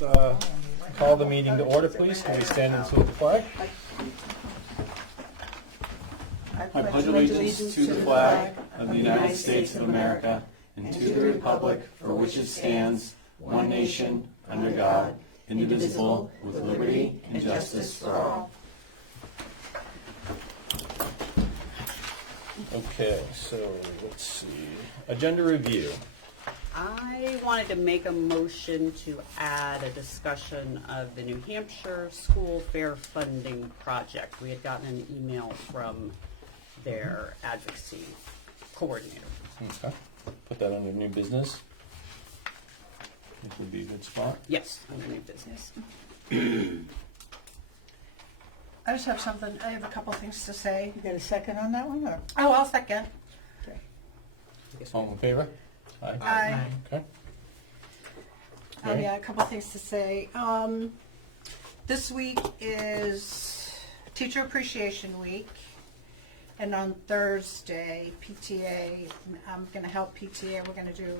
let's call the meeting to order, please. Can we stand and salute the flag? I pledge allegiance to the flag of the United States of America and to the republic for which it stands, one nation, under God, indivisible, with liberty and justice for all. Okay, so let's see. Agenda review. I wanted to make a motion to add a discussion of the New Hampshire School Fair Funding Project. We had gotten an email from their advocacy coordinator. Okay. Put that under new business. This would be a good spot. Yes, under new business. I just have something, I have a couple things to say. You got a second on that one, or? Oh, I'll second. All in favor? Aye. Aye. Okay. Yeah, a couple things to say. This week is Teacher Appreciation Week, and on Thursday, PTA, I'm going to help PTA, we're going to do,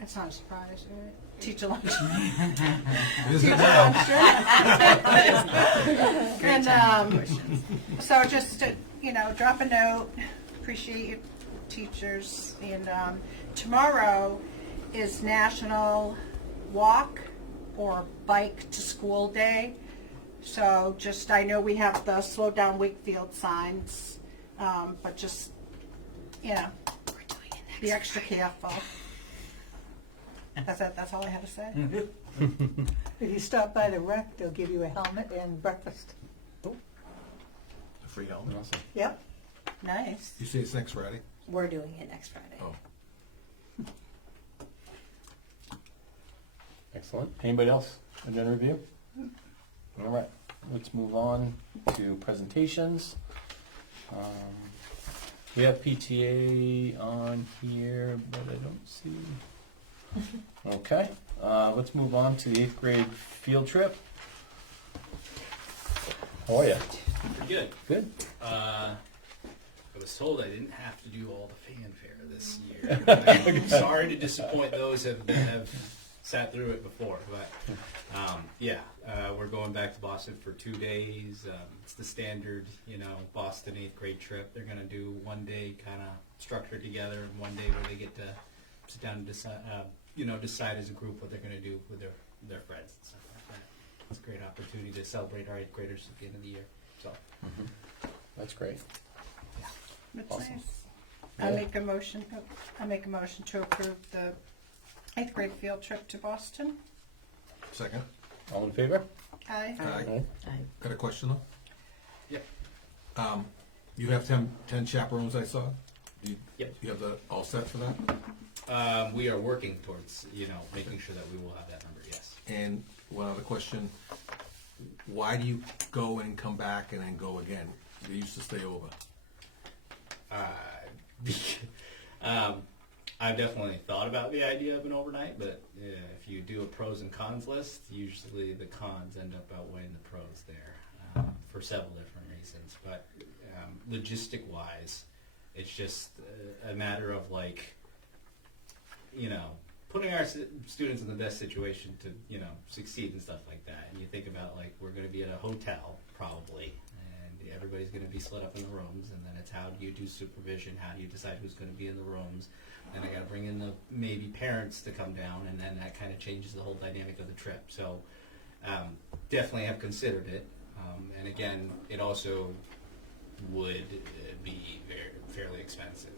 it's not a surprise, right? Teacher lunch. Teacher lunch. And so just to, drop a note, appreciate your teachers. And tomorrow is National Walk or Bike to School Day. So just, I know we have the Slow Down Wakefield signs, but just, be extra careful. That's it. That's all I have to say. If you stop by the rec, they'll give you a helmet and breakfast. A free helmet. Awesome. Yep. Nice. You say it's next Friday? We're doing it next Friday. Oh. Excellent. Anybody else? Agenda review? All right. Let's move on to presentations. We have PTA on here, but I don't see. Okay. Let's move on to the 8th grade field trip. How are you? Pretty good. Good. I was told I didn't have to do all the fanfare this year. I'm sorry to disappoint those that have sat through it before, but we're going back to Boston for 2 days. It's the standard, Boston 8th grade trip. They're going to do 1 day kind of structured together, and 1 day where they get to sit down and decide as a group what they're going to do with their friends and stuff like that. It's a great opportunity to celebrate our 8th graders at the end of the year. So. That's great. That's Awesome. nice. Yeah. I make a motion to approve the 8th grade field trip to Boston. Second. All in favor? Aye. Aye. Got a question though? Yeah. You have 10 chaperones, I saw. Yep. You have the all set for that? We are working towards, making sure that we will have that number, yes. And one other question. Why do you go and come back and then go again? They used to stay over. I've definitely thought about the idea of an overnight, but if you do a pros and cons list, usually the cons end up outweighing the pros there for several different reasons. But logistic-wise, it's just a matter of putting our students in the best situation to, succeed and stuff like that. And you think about we're going to be at a hotel probably, and everybody's going to be split up in the rooms, and then it's how do you do supervision, how do you decide who's going to be in the rooms, then I got to bring in the maybe parents to come down, and then that kind of changes the whole dynamic of the trip. So definitely have considered it, and again, it also would be fairly expensive.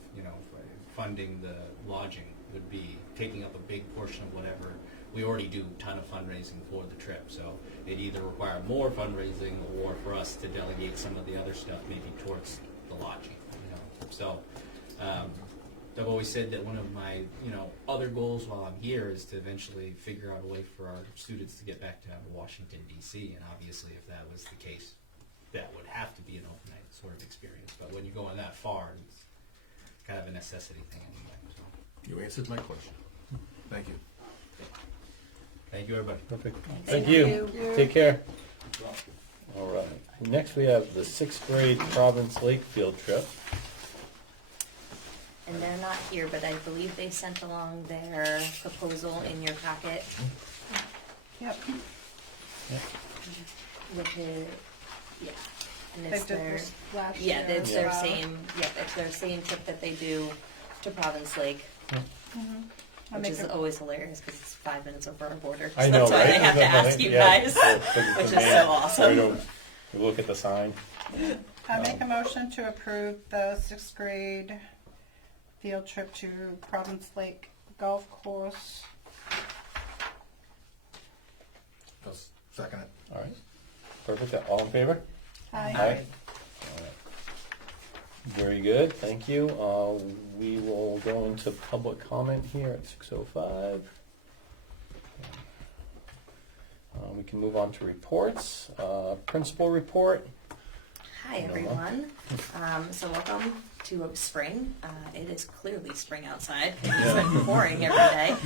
Funding the lodging would be taking up a big portion of whatever. We already do a ton of fundraising for the trip, so it'd either require more fundraising or for us to delegate some of the other stuff maybe towards the lodging. So I've always said that one of my other goals while I'm here is to eventually figure out a way for our students to get back to Washington D.C. And obviously, if that was the case, that would have to be an overnight sort of experience. But when you're going that far, it's kind of a necessity thing anyway. So. You answered my question. Thank you. Thank you, everybody. Perfect. Thank you. Take care. All right. Next we have the 6th grade Province Lake field trip. And they're not here, but I believe they sent along their proposal in your packet. Yep. With his, yeah. And They it's did their, this last yeah, year. it's their same, it's their same trip that they do to Province Lake, I'll which make is a- always hilarious because it's 5 minutes over our border. I So know, that's why right? they have to That's ask you yeah. guys, Yeah, 'cause it's which is amazing. so awesome. We don't- we look at the sign. I make a motion to approve the 6th grade field trip to Province Lake Golf Course. I'll second it. All right. Perfect. All in favor? Aye. All right. Very good. Thank you. We will go into public comment here at 6:05. We can move on to reports. Principal report. Hi everyone. So welcome to spring. It is clearly spring outside. It's been pouring every day.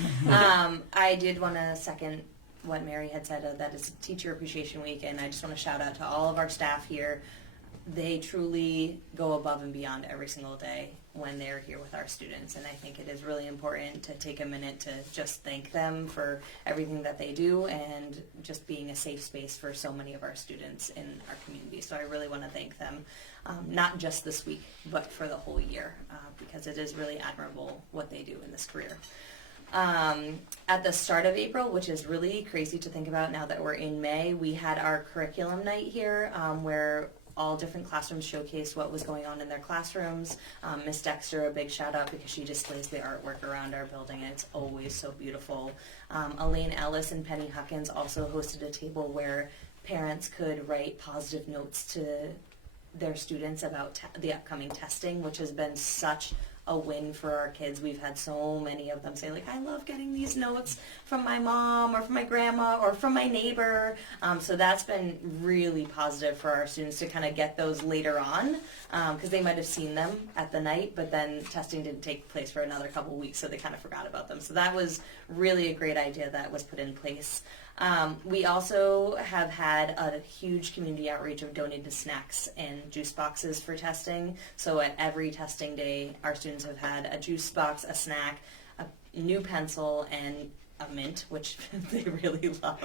I did want to second what Mary had said, that it's Teacher Appreciation Week, and I just want to shout out to all of our staff here. They truly go above and beyond every single day when they're here with our students, and I think it is really important to take a minute to just thank them for everything that they do and just being a safe space for so many of our students in our community. So I really want to thank them, not just this week, but for the whole year, because it is really admirable what they do in this career. At the start of April, which is really crazy to think about now that we're in May, we had our curriculum night here, where all different classrooms showcased what was going on in their classrooms. Miss Dexter, a big shout out because she displays the artwork around our building, and it's always so beautiful. Elaine Ellis and Penny Huckins also hosted a table where parents could write positive notes to their students about the upcoming testing, which has been such a win for our kids. We've had so many of them say, like, I love getting these notes from my mom or from my grandma or from my neighbor. So that's been really positive for our students to kind of get those later on, because they might have seen them at the night, but then testing didn't take place for another couple weeks, so they kind of forgot about them. So that was really a great idea that was put in place. We also have had a huge community outreach of donated snacks and juice boxes for testing. So at every testing day, our students have had a juice box, a snack, a new pencil, and a mint, which they really love,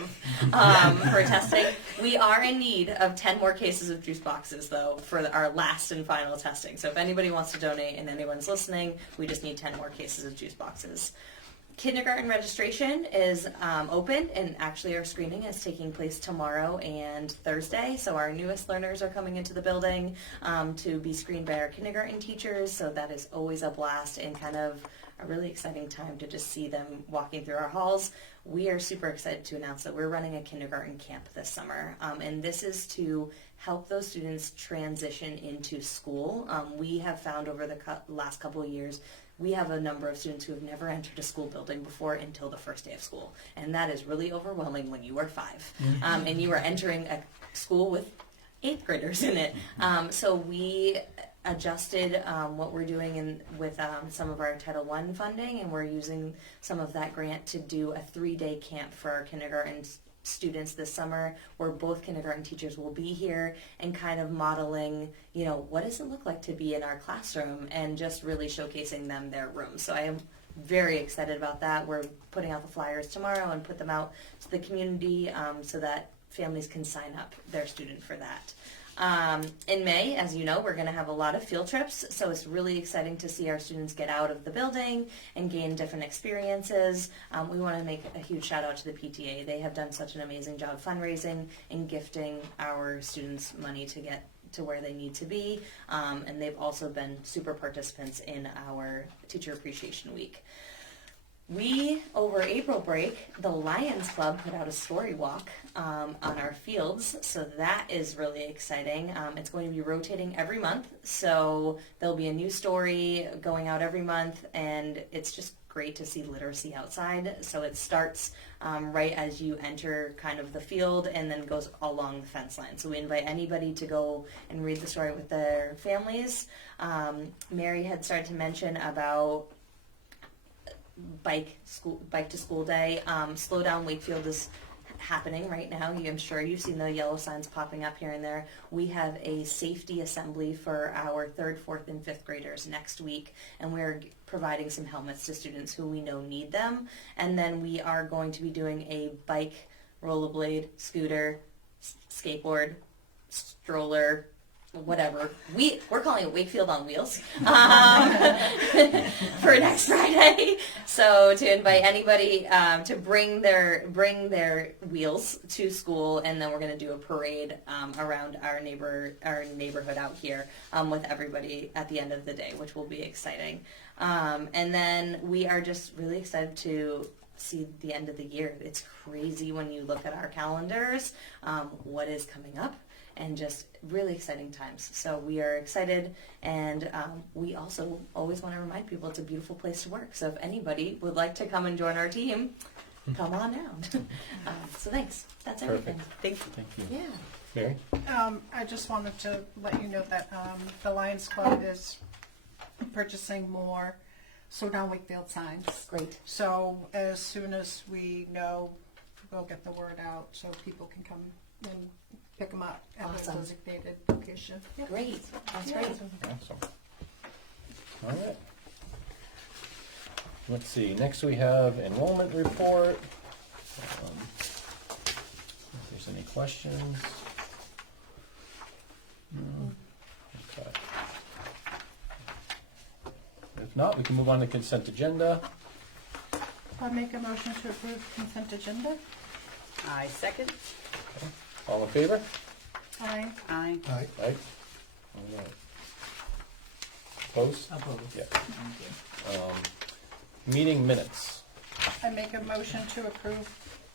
for testing. We are in need of 10 more cases of juice boxes, though, for our last and final testing. So if anybody wants to donate and anyone's listening, we just need 10 more cases of juice boxes. Kindergarten registration is open, and actually our screening is taking place tomorrow and Thursday. So our newest learners are coming into the building to be screened by our kindergarten teachers. So that is always a blast and kind of a really exciting time to just see them walking through our halls. We are super excited to announce that we're running a kindergarten camp this summer, and this is to help those students transition into school. We have found over the last couple of years, we have a number of students who have never entered a school building before until the first day of school. And that is really overwhelming when you are 5 and you are entering a school with 8th graders in it. So we adjusted what we're doing with some of our Title I funding, and we're using some of that grant to do a 3-day camp for our kindergarten students this summer, where both kindergarten teachers will be here and kind of modeling, what does it look like to be in our classroom, and just really showcasing them their rooms. So I am very excited about that. We're putting out the flyers tomorrow and put them out to the community so that families can sign up their student for that. In May, as you know, we're going to have a lot of field trips, so it's really exciting to see our students get out of the building and gain different experiences. We want to make a huge shout out to the PTA. They have done such an amazing job fundraising and gifting our students money to get to where they need to be, and they've also been super participants in our Teacher Appreciation Week. We, over April break, the Lions Club put out a story walk on our fields, so that is really exciting. It's going to be rotating every month, so there'll be a new story going out every month, and it's just great to see literacy outside. So it starts right as you enter kind of the field and then goes along the fence line. So we invite anybody to go and read the story with their families. Mary had started to mention about bike to school day. Slow Down Wakefield is happening right now. I'm sure you've seen the yellow signs popping up here and there. We have a safety assembly for our 3rd, 4th, and 5th graders next week, and we're providing some helmets to students who we know need them. And then we are going to be doing a bike rollerblade, scooter, skateboard, stroller, whatever. We're calling it Wakefield on Wheels for next Friday. So to invite anybody to bring their wheels to school, and then we're going to do a parade around our neighborhood out here with everybody at the end of the day, which will be exciting. And then we are just really excited to see the end of the year. It's crazy when you look at our calendars, what is coming up. And just really exciting times. So we are excited, and we also always want to remind people it's a beautiful place to work. So if anybody would like to come and join our team, come on out. So thanks. That's everything. Thank you. Thank you. Yeah. Mary? I just wanted to let you know that the Lions Club is purchasing more Slow Down Wakefield signs. Great. So as soon as we know, we'll get the word out so people can come and pick them up at Awesome. a designated location. Yeah. Great. That's Yeah. great. Awesome. All right. Let's see, next we have enrollment report. If there's any questions. No. Okay. If not, we can move on to consent agenda. I'll make a motion to approve consent agenda. I second. All in favor? Aye. Aye. Aye. Aye. All right. Opposed? Opposed. Yeah. Meeting minutes. I make a motion to approve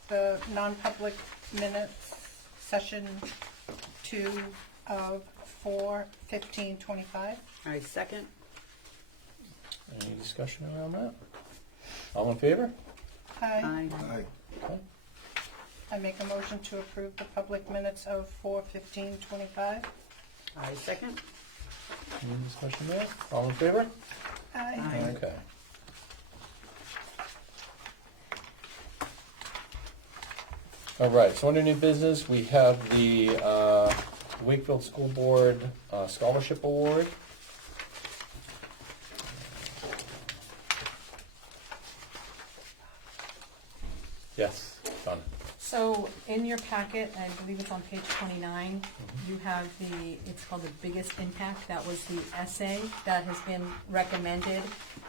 the non-public minutes, session 2 of 4/15/25. I second. Any discussion around that? All in favor? Aye. Aye. Aye. Okay. I make a motion to approve the public minutes of 4/15/25. I second. Any discussion there? All in favor? Aye. Aye. Okay. All right, so under new business, we have the Wakefield School Board Scholarship Award. Yes, Donna. So in your packet, I believe it's on page 29, you have it's called the biggest impact. That was the essay that has been recommended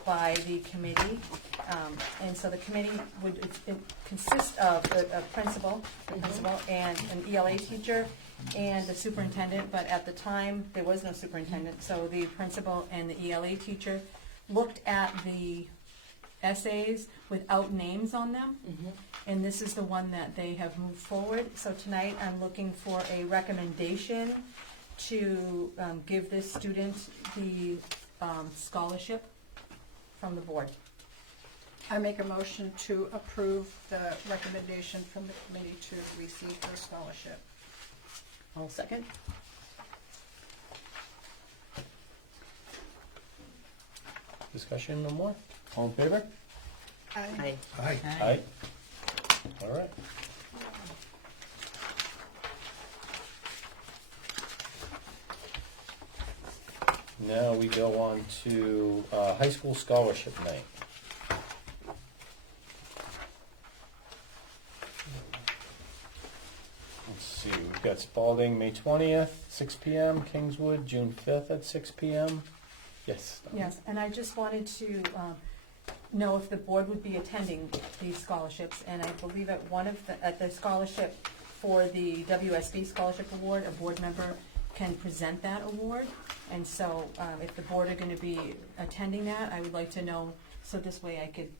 by the committee. And so the committee it consists of a principal and an ELA teacher and the superintendent, but at the time, there was no superintendent. So the principal and the ELA teacher looked at the essays without names on them. And this is the one that they have moved forward. So tonight I'm looking for a recommendation to give this student the scholarship from the board. I make a motion to approve the recommendation from the committee to receive the scholarship. I'll second. Discussion, no more? All in favor? Aye. Aye. Aye. All right. Now we go on to high school scholarship night. Let's see, we've got Spalding, May 20th, 6 p.m., Kingswood, June 5th at 6 p.m. Yes. Donna? Yes, and I just wanted to know if the board would be attending these scholarships. And I believe at the scholarship for the WSB Scholarship Award, a board member can present that award. And so if the board are going to be attending that, I would like to know, so this way I could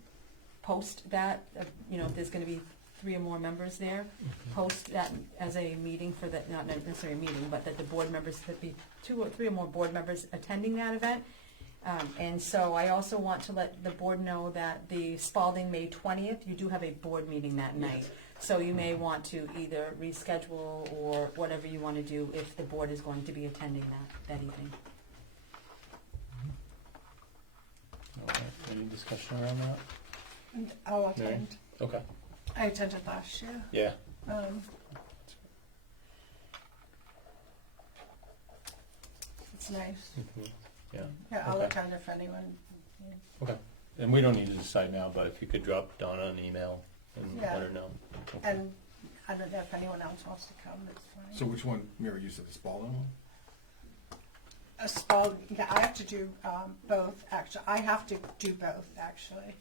post that, if there's going to be 3 or more members there, post that as a meeting for that, not necessarily a meeting, but that the board members, could be 2 or 3 or more board members attending that event. And so I also want to let the board know that the Spalding, May 20th, you do have a board meeting that night. So you may want to either reschedule or whatever you want to do if the board is going to be attending that evening. All right. Any discussion around that? And I'll attend. Okay. I attended last year. Yeah. It's nice. Yeah. Yeah, I'll Okay. attend if anyone. Okay. And we don't need to decide now, but if you could drop Donna an email and Yeah. let her know. Okay. And I don't know if anyone else wants to come, that's fine. So which one, Mary, you said the Spalding one? Yeah, I have to do both, actually. I have to do both, actually.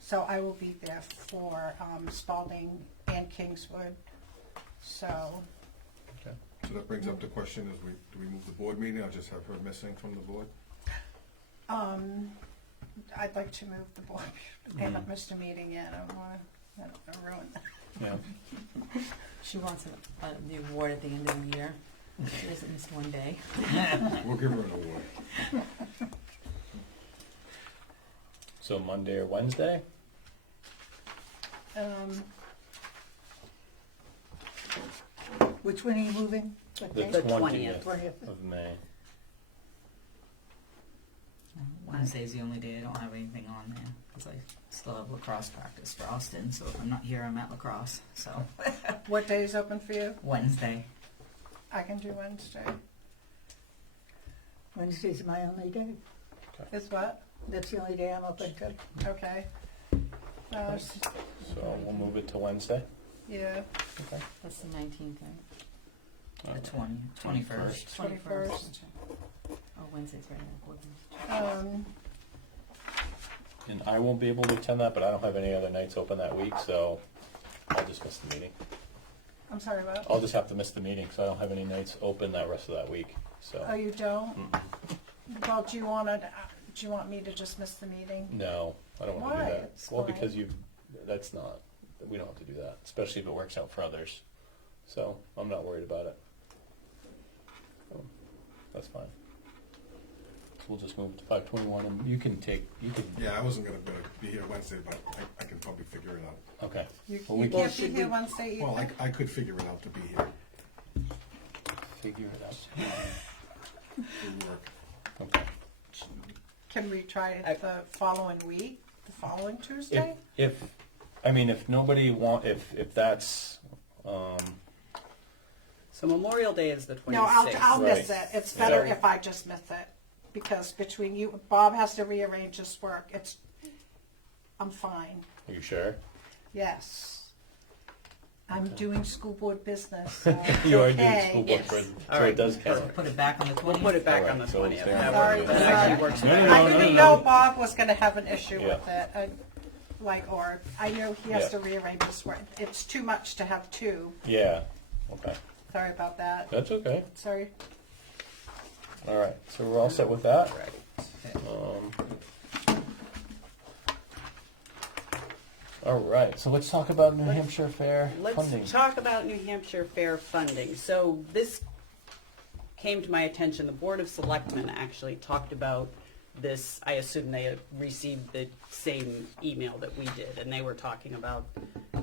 So I will be there for Spalding and Kingswood. So, So that brings up the question, do we move the board meeting or just have her missing from the board? I'd like to move the board. I haven't missed a meeting yet. I don't want to ruin that. Yeah. She wants the award at the end of the year. She hasn't missed one day. We'll give her an award. So Monday or Wednesday? Which one are you moving? What The day? 20th 20th. of May. Wednesday's the only day I don't have anything on there because I still have lacrosse practice for Austin. So if I'm not here, I'm at lacrosse. So What day is open for you? Wednesday. I can do Wednesday. Wednesday's my only day. Is what? That's the only day I'm open to. Okay. So we'll move it to Wednesday. Yeah, Okay. That's the 19th, right? The 21st. 21st. Oh, Wednesday's right now. And I won't be able to attend that, but I don't have any other nights open that week, so I'll just miss the meeting. I'm sorry, what? I'll just have to miss the meeting, so I don't have any nights open that rest of that week. So Oh, you don't? Well, do you want me to just miss the meeting? no, I don't want to Why? do that. It's Well, fine. because we don't have to do that, especially if it works out for others. So I'm not worried about it. So, that's fine. So we'll just move to 521, and you can. Yeah, I wasn't gonna be here Wednesday, but I can probably figure it out. Okay. You Well, we can't can- be here Wednesday either? Well, I could figure it out to be here. Figure it out. It'll work. Okay. Can we try it the following week, the following If Tuesday? if nobody if that's So Memorial Day is the 26th. No, I'll miss Right. it. It's better So- if I just miss it. Because between you, Bob has to rearrange his work. I'm fine. Are you sure? Yes. I'm doing school board business. So You are okay. doing school board Yes. present, All so right. it does So count. put it back on the 20th. We'll put it back All on the right, so 20th. it's That, Sorry, that sorry. actually works No, better. no, I no, didn't no. know Bob was going to have an issue Yeah. with it. Or I know he has Yeah. to rearrange his work. It's too much to have two. Yeah. Okay. Sorry about that. That's okay. Sorry. All right. So we're all set with that. Okay. All right. So let's talk about New Hampshire Fair funding. Let's talk about New Hampshire Fair funding. So this came to my attention. The Board of Selectmen actually talked about this. I assume they had received the same email that we did, and they were talking about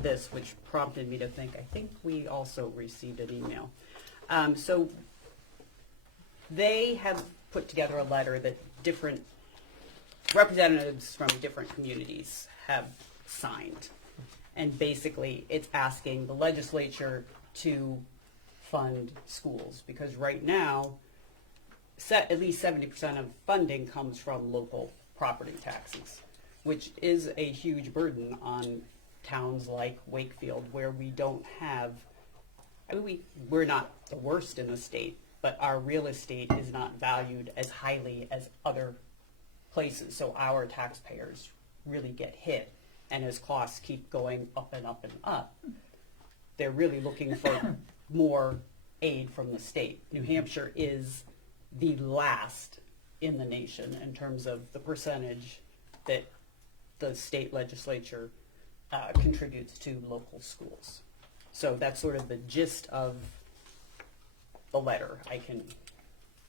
this, which prompted me to think, I think we also received an email. So they have put together a letter that different representatives from different communities have signed. And basically, it's asking the legislature to fund schools, because right now, at least 70% of funding comes from local property taxes, which is a huge burden on towns like Wakefield, where we don't have, we're not the worst in the state, but our real estate is not valued as highly as other places, so our taxpayers really get hit. And as costs keep going up and up and up, they're really looking for more aid from the state. New Hampshire is the last in the nation in terms of the percentage that the state legislature contributes to local schools. So that's sort of the gist of the letter. I can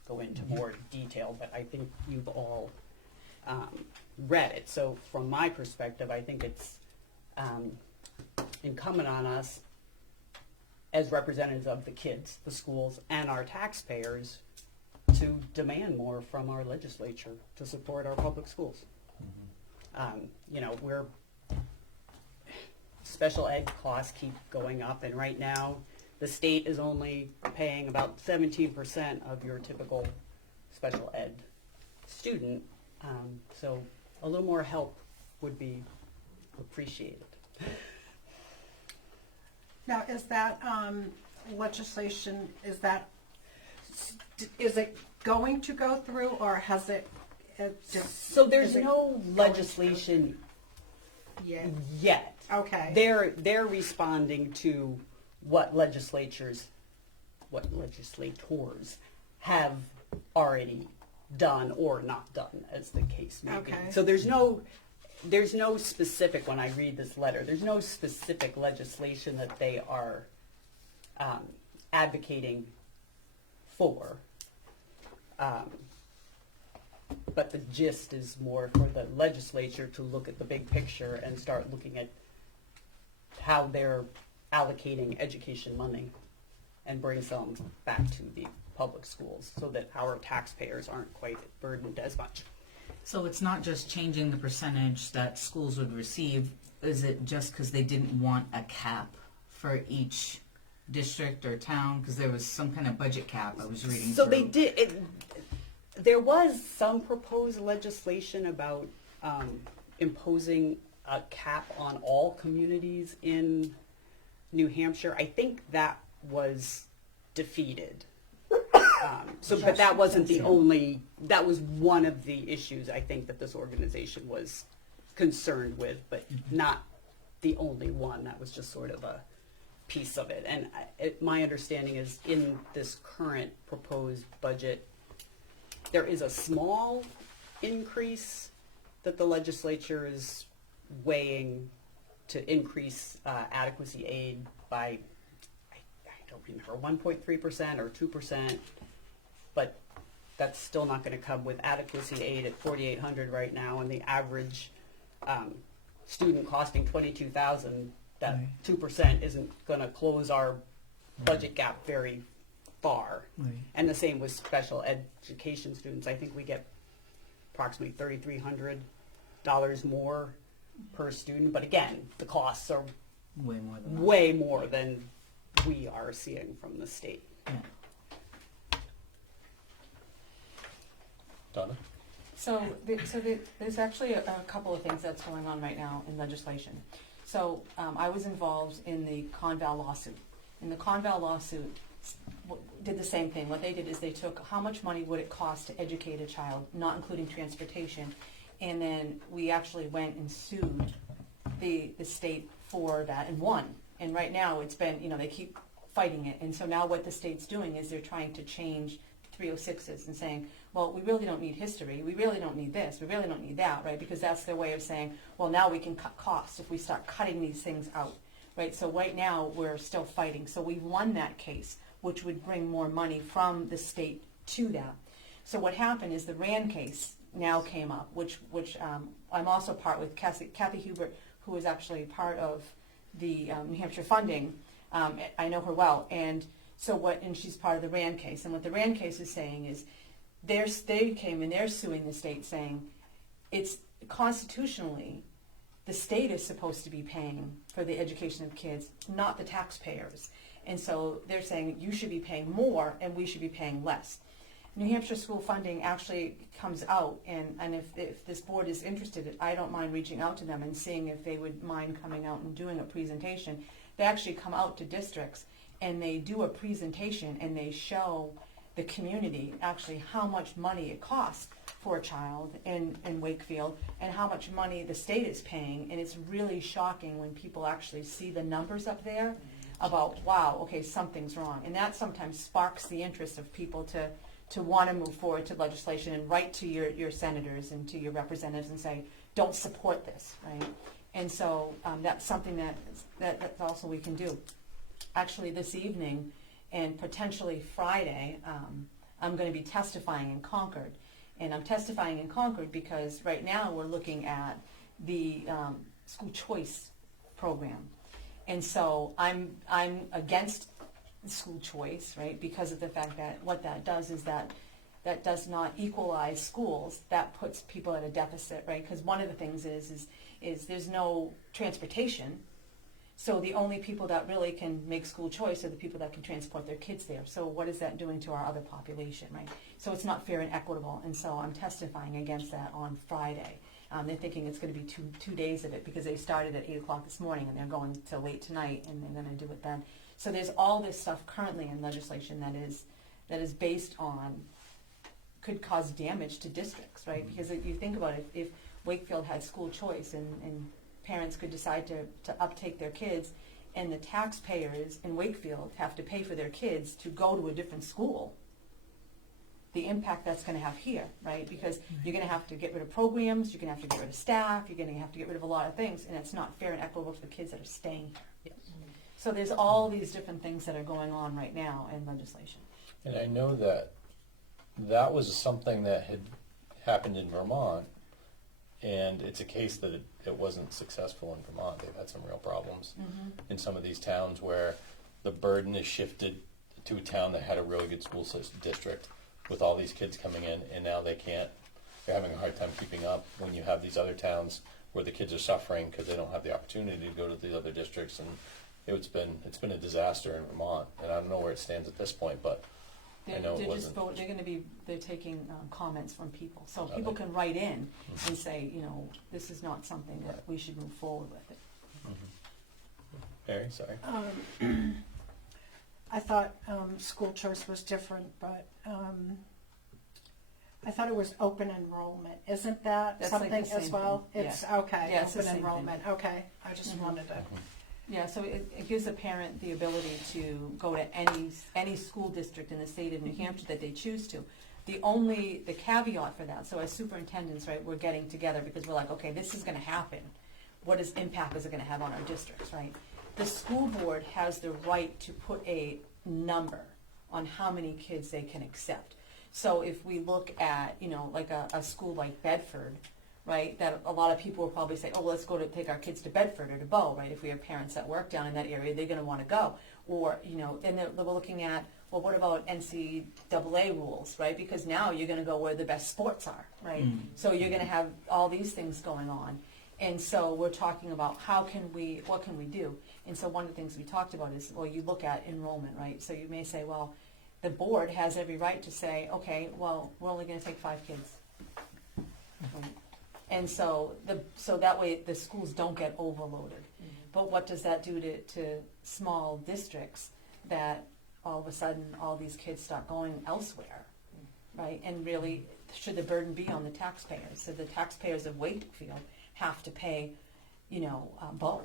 go into more detail, but I think you've all read it. So from my perspective, I think it's incumbent on us as representatives of the kids, the schools, and our taxpayers to demand more from our legislature to support our public schools. We're special ed costs keep going up, and right now the state is only paying about 17% of your typical special ed student. So a little more help would be appreciated. Now, is that legislation, is it going to go through, or has it just? So there's is it no going legislation yet? yet. Okay. They're responding to what legislators have already done or not done, as the case may be. Okay. So there's no specific, when I read this letter, there's no specific legislation that they are advocating for. But the gist is more for the legislature to look at the big picture and start looking at how they're allocating education money and bring some back to the public schools so that our taxpayers aren't quite burdened as much. So it's not just changing the percentage that schools would receive. Is it just because they didn't want a cap for each district or town? Because there was some kind of budget cap I was reading So through. they did. There was some proposed legislation about imposing a cap on all communities in New Hampshire. I think that was defeated. But that wasn't the only. That was one of the issues I think that this organization was concerned with, but not the only one. That was just sort of a piece of it. And my understanding is in this current proposed budget, there is a small increase that the legislature is weighing to increase adequacy aid by, I don't remember, 1.3% or 2%, but that's still not going to come with adequacy aid at $4,800 right now, and the average student costing $22,000. That 2% isn't going to close our budget gap very far. Right. And the same with special education students. I think we get approximately $3,300 more per student. But again, the costs are Way more than that. way more than we are seeing from the state. Yeah. Donna? So there's actually a couple of things that's going on right now in legislation. So I was involved in the Conval lawsuit. And the Conval lawsuit did the same thing. What they did is they took how much money would it cost to educate a child, not including transportation, and then we actually went and sued the state for that and won. And right now it's been, they keep fighting it. And so now what the state's doing is they're trying to change 306s and saying, well, we really don't need history, we really don't need this, we really don't need that, right? Because that's their way of saying, well, now we can cut costs if we start cutting these things out, right? So right now we're still fighting. So we won that case, which would bring more money from the state to that. So what happened is the Rand case now came up, which I'm also part with Kathy Hubert, who is actually part of the New Hampshire funding. I know her well, and she's part of the Rand case. And what the Rand case is saying is, they came and they're suing the state, saying it's constitutionally the state is supposed to be paying for the education of kids, not the taxpayers. And so they're saying you should be paying more and we should be paying less. New Hampshire school funding actually comes out, and if this board is interested, I don't mind reaching out to them and seeing if they would mind coming out and doing a presentation. They actually come out to districts and they do a presentation and they show the community actually how much money it costs for a child in Wakefield and how much money the state is paying. And it's really shocking when people actually see the numbers up there about, wow, okay, something's wrong. And that sometimes sparks the interest of people to want to move forward to legislation and write to your senators and to your representatives and say, don't support this, right? And so that's something that's also we can do. Actually, this evening and potentially Friday, I'm going to be testifying in Concord. And I'm testifying in Concord because right now we're looking at the school choice program. And so I'm against school choice, right, because of the fact that what that does is that does not equalize schools. That puts people at a deficit, right? Because one of the things is there's no transportation. So the only people that really can make school choice are the people that can transport their kids there. So what is that doing to our other population, right? So it's not fair and equitable, and so I'm testifying against that on Friday. They're thinking it's going to be two days of it because they started at 8 o'clock this morning and they're going till late tonight and they're going to do it then. So there's all this stuff currently in legislation that is based on, could cause damage to districts, right? Because if you think about it, if Wakefield had school choice and parents could decide to uptake their kids, and the taxpayers in Wakefield have to pay for their kids to go to a different school, the impact that's going to have here, right? Because you're going to have to get rid of programs, you're going to have to get rid of staff, you're going to have to get rid of a lot of things, and it's not fair and equitable to the kids that are staying here. Yes. So there's all these different things that are going on right now in legislation. And I know that was something that had happened in Vermont, and it's a case that it wasn't successful in Vermont. They've had some real problems in some of these towns where the burden is shifted to a town that had a really good school district with all these kids coming in, and now they're having a hard time keeping up when you have these other towns where the kids are suffering because they don't have the opportunity to go to the other districts, and it's been a disaster in Vermont, and I don't know where it stands at this point, but I know it wasn't. They're taking comments from people, so people can write in and say, this is not something that we should move forward with it. Mary, sorry. I thought school choice was different, but I thought it was open enrollment. Isn't that That's something like the as same well? thing. It's Yeah. okay. Yeah, it's the Open same enrollment. Okay, I just wanted to. Yeah, so it gives a parent the ability to go to any school district in the state of New Hampshire that they choose to. The caveat for that, so as superintendents, right, we're getting together because we're like, okay, this is going to happen. What impact is it going to have on our districts, right? The school board has the right to put a number on how many kids they can accept. So if we look at, like a school like Bedford, right, that a lot of people will probably say, oh, let's go to take our kids to Bedford or to Bow, right? If we have parents that work down in that area, they're going to want to go. Or, and we're looking at, well, what about NCAA rules, right? Because now you're going to go where the best sports are, right? So you're going to have all these things going on. And so we're talking about what can we do? And so one of the things we talked about is, well, you look at enrollment, right? So you may say, well, the board has every right to say, okay, well, we're only going to take 5 kids. Right? And so that way the schools don't get overloaded. But what does that do to small districts that all of a sudden all these kids start going elsewhere, right? And really, should the burden be on the taxpayers? So the taxpayers of Wakefield have to pay, Bow,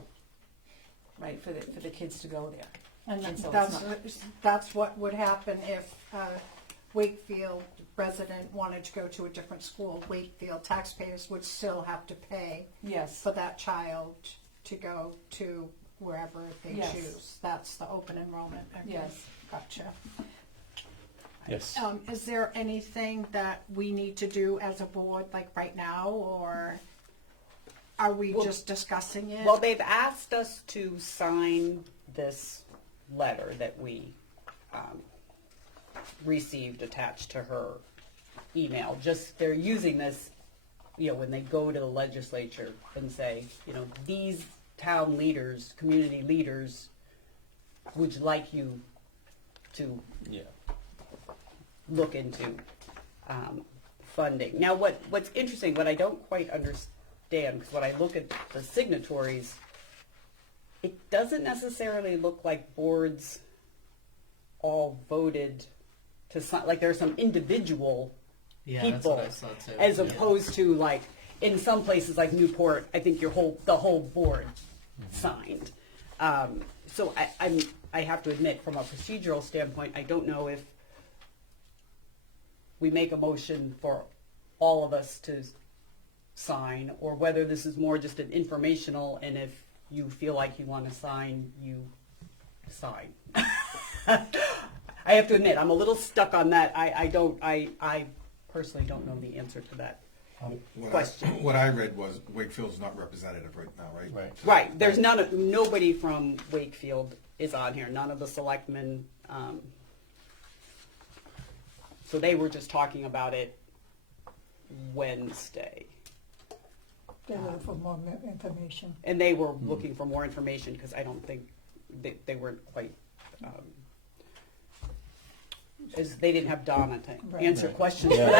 right, for the kids to go there. And so that's what would happen if Wakefield resident wanted to go to a different school. Wakefield taxpayers would still have to pay Yes. for that child to go to wherever they Yes. choose. That's the open enrollment. Okay. Yes. Gotcha. Yes. Is there anything that we need to do as a board, like right now, or are we just discussing it? Well, they've asked us to sign this letter that we received attached to her email. Just they're using this, when they go to the legislature and say, these town leaders, community leaders, would like you to look into funding. Now, what's interesting, what I don't quite understand, because when I look at the signatories, it doesn't necessarily look like boards all voted to sign. Like there are some individual people, That's what I saw too. as opposed to like in some places like Newport, I think the whole board signed. So I have to admit, from a procedural standpoint, I don't know if we make a motion for all of us to sign, or whether this is more just an informational, and if you feel like you want to sign, you sign. I have to admit, I'm a little stuck on that. I personally don't know the answer to that question. What I read was Wakefield's not representative right now, right? Right. Right. There's nobody from Wakefield is on here. None of the selectmen. So they were just talking about it Wednesday. They're looking for more information. And they were looking for more information because I don't think they weren't quite is they didn't have Donna to Right. answer Right. questions Yeah. for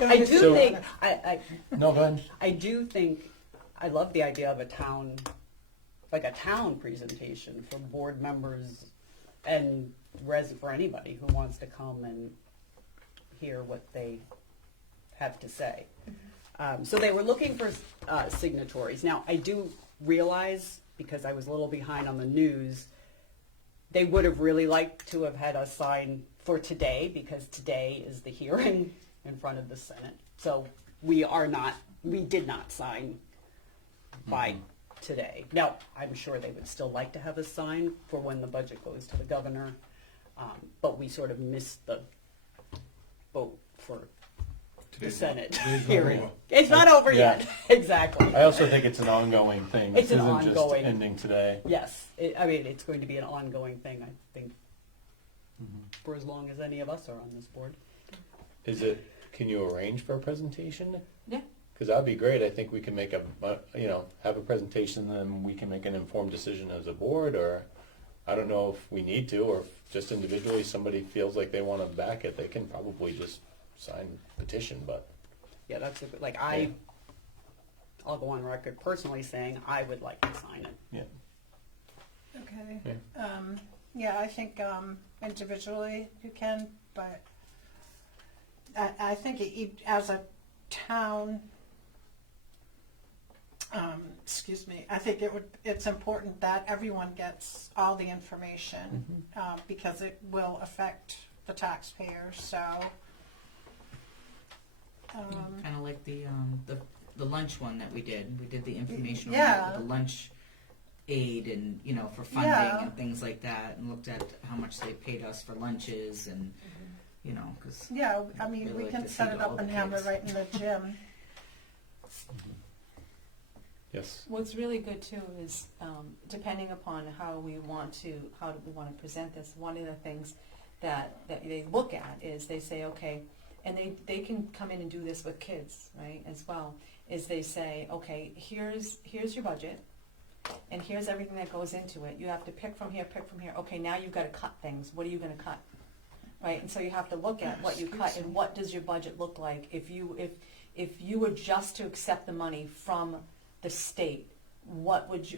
them. I do So- think, No, go ahead. I do think, I love the idea of a town, like a town presentation for board members and for anybody who wants to come and hear what they have to say. So they were looking for signatories. Now, I do realize, because I was a little behind on the news, they would have really liked to have had us sign for today, because today is the hearing in front of the Senate. So we did not sign by today. Now, I'm sure they would still like to have us sign for when the budget goes to the governor, but we sort of missed the boat for the Senate today's not hearing. over. It's not over Yeah. yet, exactly. I also think it's an ongoing thing. It's This an isn't ongoing- just ending today. Yes, I mean, it's going to be an ongoing thing, I think, for as long as any of us are on this board. Can you arrange for a presentation? Yeah. Because that'd be great. I think we can make have a presentation, then we can make an informed decision as a board, or I don't know if we need to, or if just individually somebody feels like they want to back it, they can probably just sign petition, but. Yeah, that's like, Yeah. I'll go on record personally saying I would like to sign it. Yeah. Okay. Yeah. Yeah, I think individually you can, but I think as a town, I think it's important that everyone gets all the information because it will affect the taxpayers. So, Kind of like the lunch one that we did. We did the informational Yeah. with the lunch aid and, for funding Yeah. and things like that, and looked at how much they paid us for lunches and, because yeah, I mean, Really we like can to see set it all up the and have it kids. right in the gym. Yes. What's really good too is, depending upon how we want to present this, one of the things that they look at is they say, okay, and they can come in and do this with kids, right, as well, is they say, okay, here's your budget, and here's everything that goes into it. You have to pick from here, okay, now you've got to cut things. What are you going to cut? Right, and so you have to look at what you cut and what does your budget look like if you were just to accept the money from the state, what would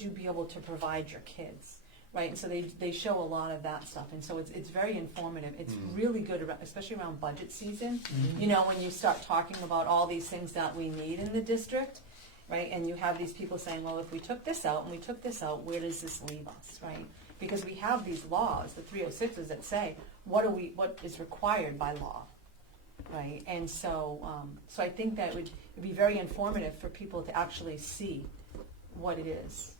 you be able to provide your kids, right? And so they show a lot of that stuff, and so it's very informative. It's really good, especially around budget season. When you start talking about all these things that we need in the district, right? And you have these people saying, well, if we took this out and we took this out, where does this leave us, right? Because we have these laws, the 306s, that say what is required by law, right? And so I think that it'd be very informative for people to actually see what it is,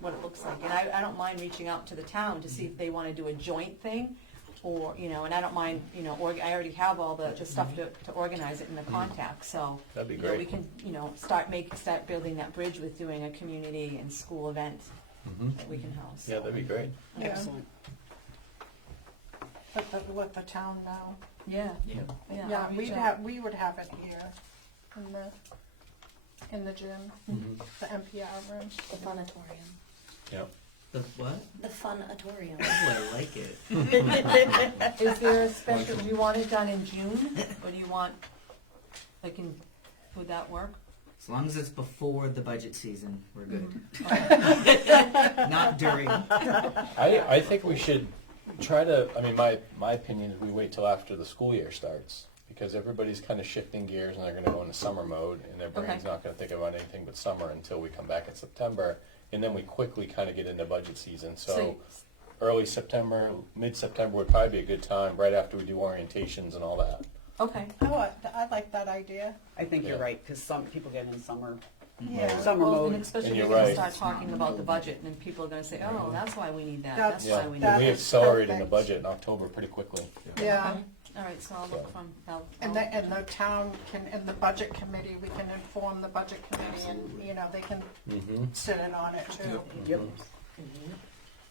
what it looks like. And I don't mind reaching out to the town to see if they want to do a joint thing, or and I don't mind, I already have all the stuff to organize it in the contact. So That'd be great. we can start building that bridge with doing a community and school event that we can host. Yeah, that'd be great. Yeah. Excellent. Let the town know. Yeah. Yeah, I'll reach out. we would have it here in the gym, the NPR room. The funatorium. Yep. the what? The funatorium. Oh, I like it. Is there a special? Do you want it done in June, or do you want would that work? As long as it's before the budget season, we're good. Not during. I think we should try to, my opinion is we wait till after the school year starts, because everybody's kind of shifting gears and they're going to go into summer mode, and their brain's not going to think about anything but summer until we come back in September, and then we quickly kind of get into budget season. So early September, mid-September would probably be a good time, right after we do orientations and all that. Okay. Oh, I like that idea. I think you're Yeah. right, because some people get in summer Yeah. summer Well, mode. and especially And if you're you're going to right. start talking about the budget, and then people are going to say, "Oh, that's why we need that. That's- That's why we need that We that." is accelerated in the perfect. budget in October pretty quickly. Yeah. All right, so I'll look from. And the town can, in the budget committee, we can inform the budget committee, and they can sit in on it too. Yep.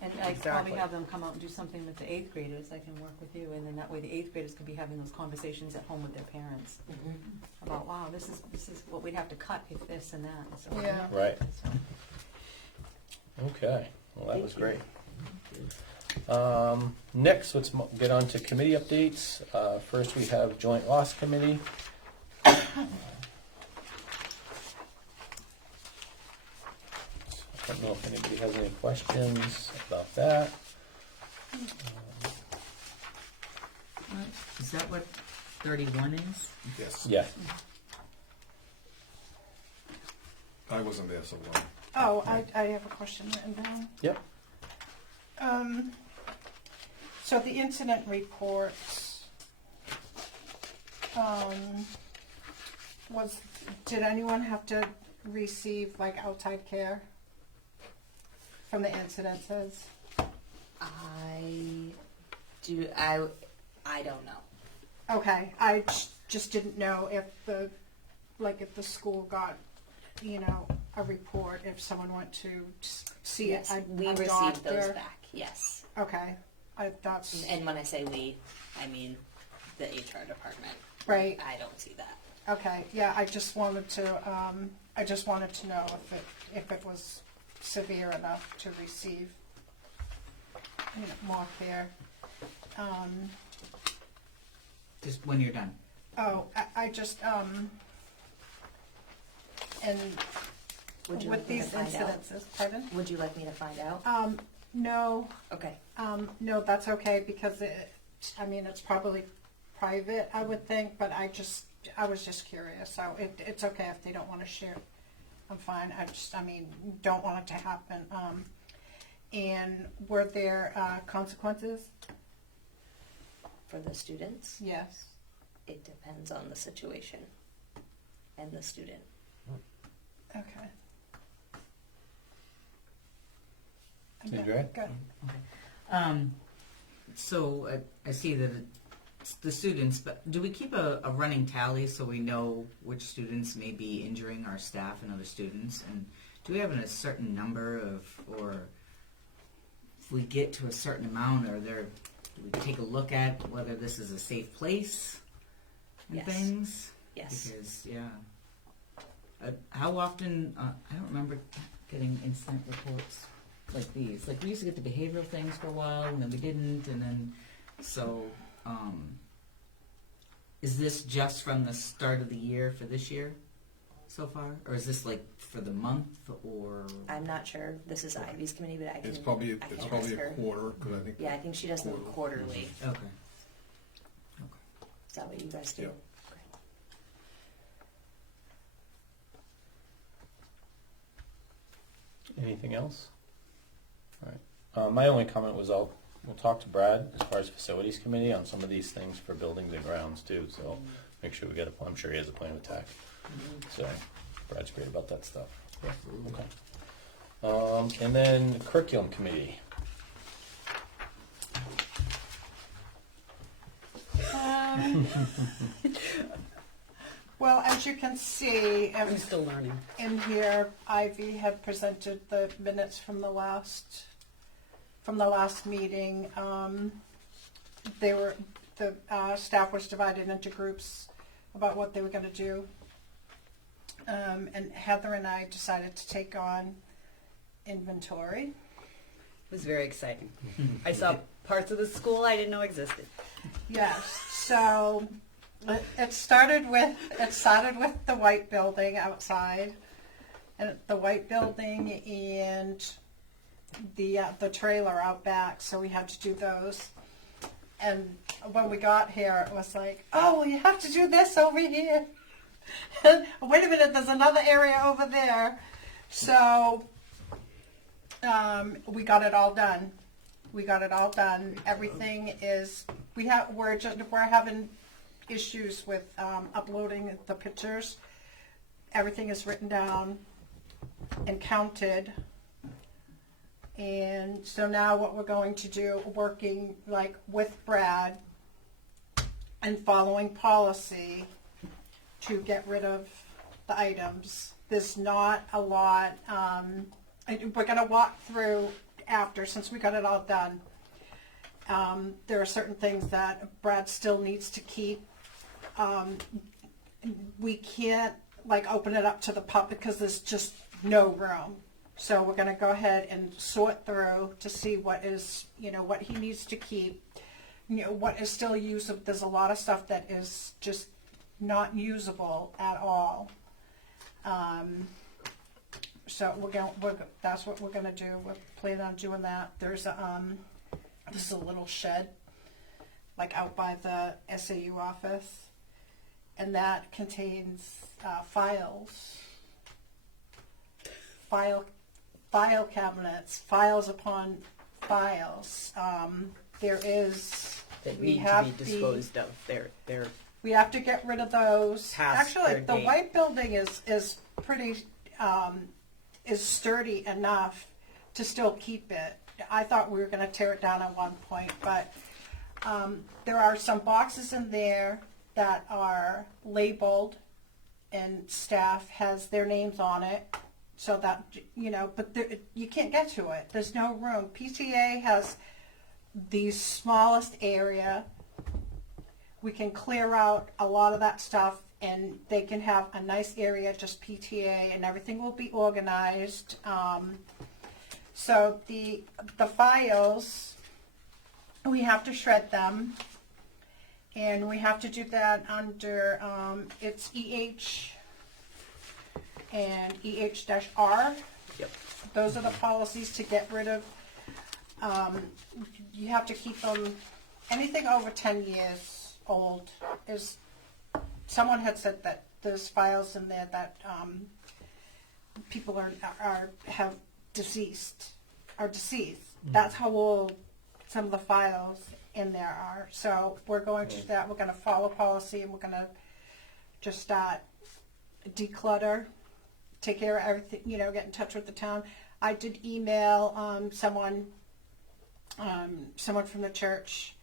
And I Exactly. probably have them come out and do something with the 8th graders. I can work with you, and then that way the 8th graders can be having those conversations at home with their parents about, wow, this is what we'd have to cut if this and that. So, Yeah. Right. so- Okay. Well, that was great. Next, let's get on to committee updates. First, we have Joint Loss Committee. I don't know if anybody has any questions about that. Is that what 31 is? Yes. Yeah. I wasn't there, so one. Oh, I have a question written down. Yep. So the incident reports, did anyone have to receive like outside care from the incidences? I don't know. Okay, I just didn't know if the school got, a report, if someone went to see Yes, it. we received doctor. those back. Yes. Okay, that's And when I say we, I mean the HR department. right. I don't see that. Okay, yeah, I just wanted to know if it was severe enough to receive, more care. Just when you're done. Oh, I just, and Would you with like me to these find out? incidences, pardon? Would you like me to find out? No, Okay. no, that's okay, because it's probably private, I would think, but I was just curious, so it's okay if they don't want to share. I'm fine, don't want it to happen. And were there consequences? For the students, Yes. it depends on the situation and the student. Okay. Andrea? Good. So I see that it's the students, but do we keep a running tally so we know which students may be injuring our staff and other students? And do we have a certain number or if we get to a certain amount, do we take a look at whether this is a safe place and Yes. things? Yes. Because, yeah. How often, I don't remember getting incident reports like these. Like, we used to get the behavioral things for a while, and then we didn't, and then, so, is this just from the start of the year for this year so far? Or is this like for the month, or? I'm not sure. This is Ivy's committee, but I can. It's probably I can a ask her. quarter, because I think. Yeah, I think she does them quarterly. Okay. Is that what you guys do? Yeah. Anything else? All right. My only comment was we'll talk to Brad as far as facilities committee on some of these things for buildings and grounds too. So make sure we get I'm sure he has a plan of attack. So Brad's great about that stuff. Yeah. Okay. And then the curriculum committee. Well, as you can see, I'm still learning. in here, Ivy had presented the minutes from the last meeting. The staff was divided into groups about what they were going to do. And Heather and I decided to take on inventory. It was very exciting. I saw parts of the school I didn't know existed. Yes, so it started with the white building outside, and the white building and the trailer out back. So we had to do those. And when we got here, it was like, oh, well, you have to do this over here. Wait a minute, there's another area over there. So we got it all done. Everything is we're having issues with uploading the pictures. Everything is written down and counted. And so now what we're going to do, working like with Brad and following policy to get rid of the items. There's not a lot. We're going to walk through after, since we got it all done. There are certain things that Brad still needs to keep. We can't like open it up to the public because there's just no room. So we're gonna go ahead and sort through to see what is, what he needs to keep, what is still usable. There's a lot of stuff that is just not usable at all. So that's what we're gonna do. We're planning on doing that. There's this is a little shed, like out by the SAU office, and that contains files, file cabinets, files upon files. There is That we need to have be disposed of. They're we have to get rid of those. Past Actually, their the date. white building is pretty is sturdy enough to still keep it. I thought we were going to tear it down at one point, but there are some boxes in there that are labeled, and staff has their names on it, so that but you can't get to it. There's no room. PTA has the smallest area. We can clear out a lot of that stuff, and they can have a nice area, just PTA, and everything will be organized. So the files, we have to shred them, and we have to do that under it's EH and EH-R. Yep. Those are the policies to get rid of. You have to keep them. Anything over 10 years old is. Someone had said that there's files in there that people are deceased. That's how old some of the files in there are. So we're going to do that. We're going to follow policy, and we're going to just start declutter, take care of everything. Get in touch with the town. I did email someone from the church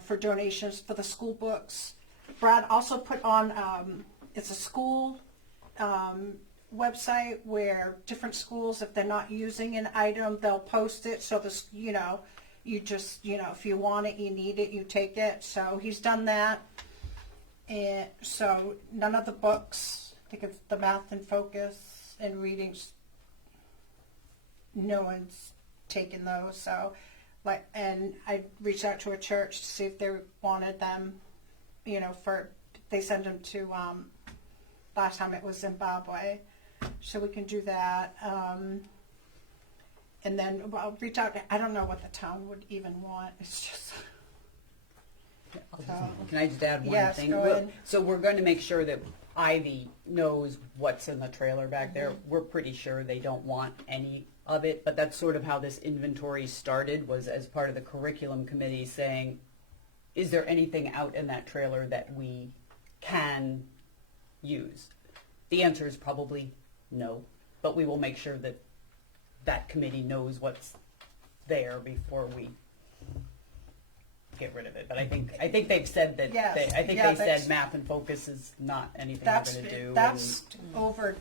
for donations for the school books. Brad also put on, it's a school website where different schools, if they're not using an item, they'll post it. So this, you just, if you want it, you need it, you take it. So he's done that. And so none of the books, I think it's the Math and Focus and readings, no one's taken those. So, and I reached out to a church to see if they wanted them. They send them to, last time it was Zimbabwe, so we can do that. And then I'll reach out, I don't know what the town would even want, it's just. Can I just add one Yes, thing? go ahead. So we're going to make sure that Ivy knows what's in the trailer back there. We're pretty sure they don't want any of it, but that's sort of how this inventory started, was as part of the curriculum committee saying, is there anything out in that trailer that we can use? The answer is probably no, but we will make sure that that committee knows what's there before we get rid of it. But I think they've said that. Yes. They said Math and Focus is not anything they're going to do. That's over,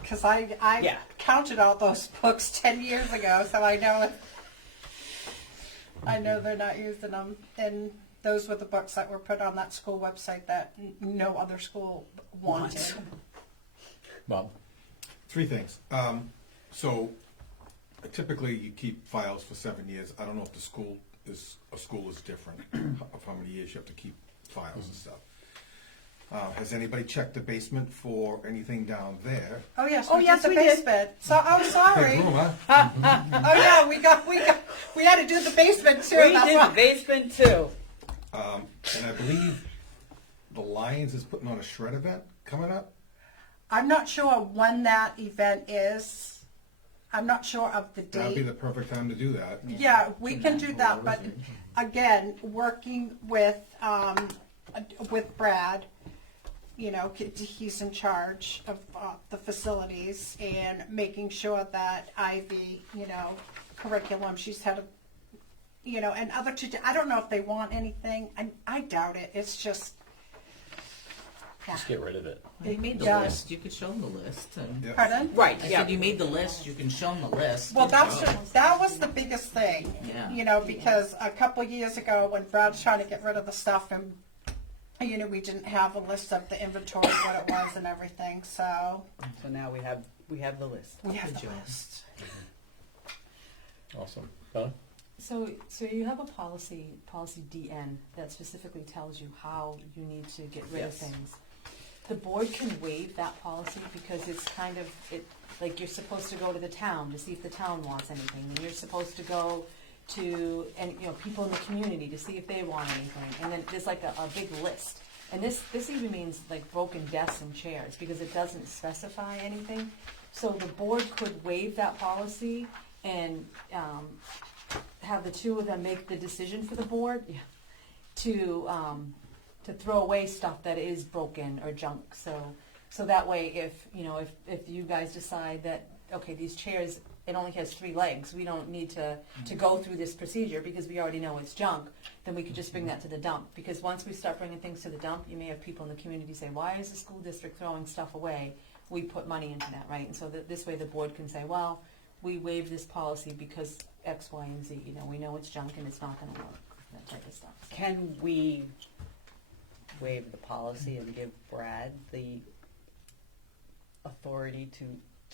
because I Yeah. counted all those books 10 years ago, so I know they're not using them. And those were the books that were put on that school website that no other school wanted. Bob? 3 things. So typically you keep files for 7 years. I don't know if a school is different of how many years you have to keep files and stuff. Has anybody checked the basement for anything down there? Oh yes, Oh, we yes, did the we did. basement. So I'm sorry. Big room, huh? Oh yeah, we had to do the basement too. We That's did why- the basement too. And I believe the Lions is putting on a shred event coming up. I'm not sure when that event is. I'm not sure of the That'd be date. the perfect time to do that. Yeah, we can do that, but again, working with Brad, he's in charge of the facilities and making sure that Ivy, curriculum, she's had and other I don't know if they want anything. I doubt it. It's just. Yeah. Just get rid of it. They made the Yeah. list. You could show them the list. And Yeah. Pardon? Right, I yeah. said you made the list. You can show them the list. Well, Good job. that was the biggest thing, Yeah. because a couple years ago when Brad was trying to get rid of the stuff, and we didn't have a list of the inventory, what it was, and everything. So So now we have We have the list. We have Good the job. list. Awesome. Donna? So you have a policy DN, that specifically tells you how you need to get rid of Yes. things. The board can waive that policy because it's kind of, like you're supposed to go to the town to see if the town wants anything. And you're supposed to go to, people in the community to see if they want anything. And then there's like a big list. And this even means like broken desks and chairs because it doesn't specify anything. So the board could waive that policy and have the two of them make the decision for the board to throw away stuff that is broken or junk. So that way, if you guys decide that okay, these chairs, it only has 3 legs, we don't need to go through this procedure because we already know it's junk, then we could just bring that to the dump. Because once we start bringing things to the dump, you may have people in the community say, why is the school district throwing stuff away? We put money into that, right? And so this way the board can say, well, we waive this policy because X, Y, and Z. We know it's junk and it's not going to work, that type of stuff. Can we waive the policy and give Brad the authority to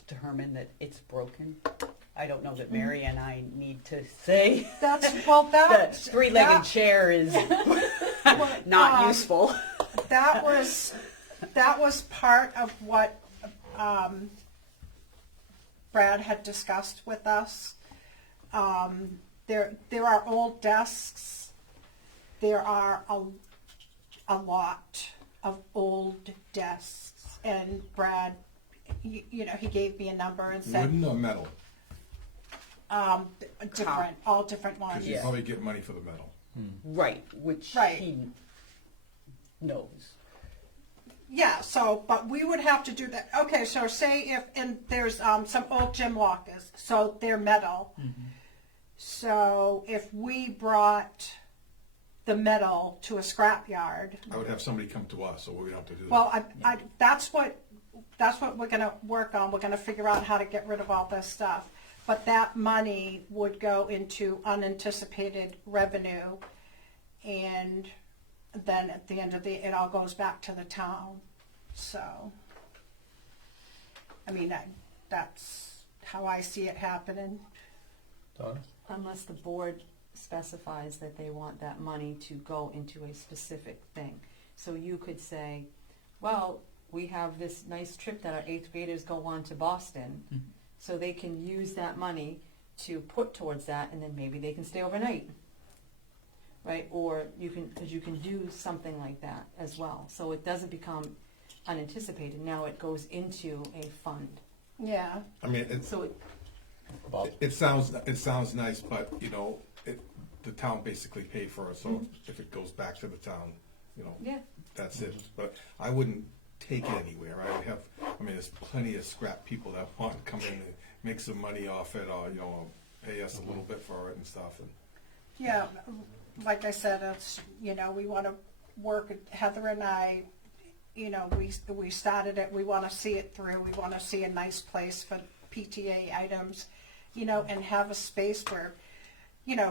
determine that it's broken? I don't know that Mary and I need to say That the 3-legged that- chair is not useful. That was part of what Brad had discussed with us. There are old desks. There are a lot of old desks, and Brad, he gave me a number and said Wooden or metal? different, all different ones. Because you probably get money for the metal. Right, which Right. he knows. Yeah, so, but we would have to do that. Okay, so say and there's some old gym lockers, so they're metal. So if we brought the metal to a scrap yard, I would have somebody come to us, so we would have to do that. well, that's what we're gonna work on. We're gonna figure out how to get rid of all this stuff. But that money would go into unanticipated revenue, and then at the end of it all goes back to the town. So, I mean, that's how I see it happening. Donna? Unless the board specifies that they want that money to go into a specific thing. So you could say, well, we have this nice trip that our 8th graders go on to Boston, so they can use that money to put towards that, and then maybe they can stay overnight, right? Or you can do something like that as well. So it doesn't become unanticipated. Now it goes into a fund. Yeah. I mean, Bob? it sounds nice, but, the town basically paid for it, so if it goes back to the town, Yeah. that's it. But I wouldn't take it anywhere. There's plenty of scrap people that want to come in and make some money off it, or, pay us a little bit for it and stuff. And Yeah, like I said, it's, we want to work, Heather and I, we started it, we want to see it through, we want to see a nice place for PTA items, and have a space where,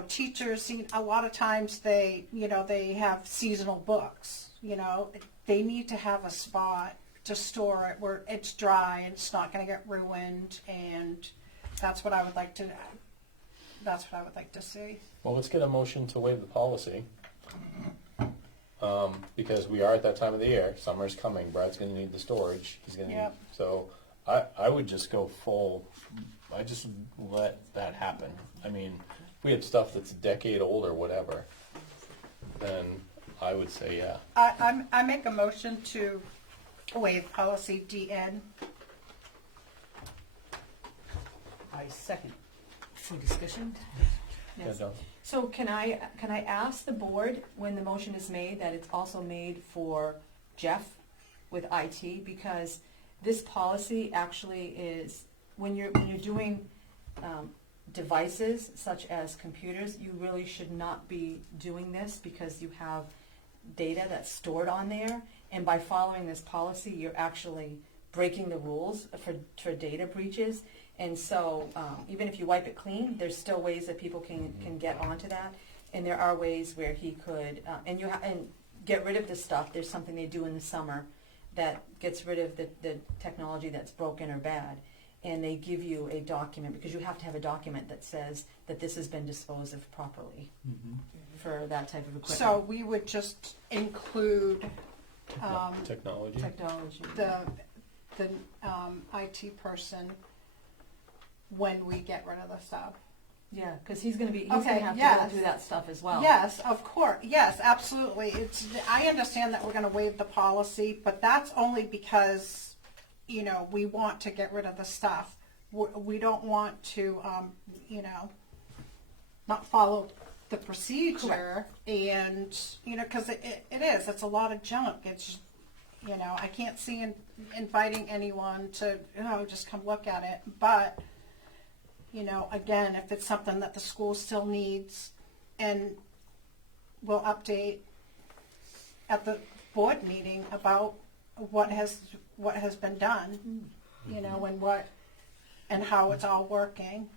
teachers, a lot of times they have seasonal books, they need to have a spot to store it where it's dry and it's not going to get ruined, and that's what I would like to see. Well, let's get a motion to waive the policy. Because we are at that time of the year, summer's coming, Brad's gonna need the storage, he's gonna need, Yep. so I would just go full, I just let that happen. I mean, if we had stuff that's a decade old or whatever, then I would say, yeah. I make a motion to waive policy DN. I second. For discussion? Yes. Yeah, no. So can I ask the board, when the motion is made, that it's also made for Jeff with IT? Because this policy actually is, when you're doing devices such as computers, you really should not be doing this because you have data that's stored on there. And by following this policy, you're actually breaking the rules for data breaches. And so even if you wipe it clean, there's still ways that people can get onto that. And there are ways where he could, and get rid of the stuff. There's something they do in the summer that gets rid of the technology that's broken or bad. and they give you a document, because you have to have a document that says that this has been disposed of properly for that type of equipment. So we would just include Technology. Technology. the IT person when we get rid of the stuff. Yeah, because he's gonna Okay, have to yes. go through that stuff as well. Yes, of course. Yes, absolutely. I understand that we're going to waive the policy, but that's only because, we want to get rid of the stuff. We don't want to, not follow the procedure. And, because it's a lot of junk. It's, I can't see inviting anyone to, just come look at it. But, again, if it's something that the school still needs, and we'll update at the board meeting about what has been done, and how it's all working.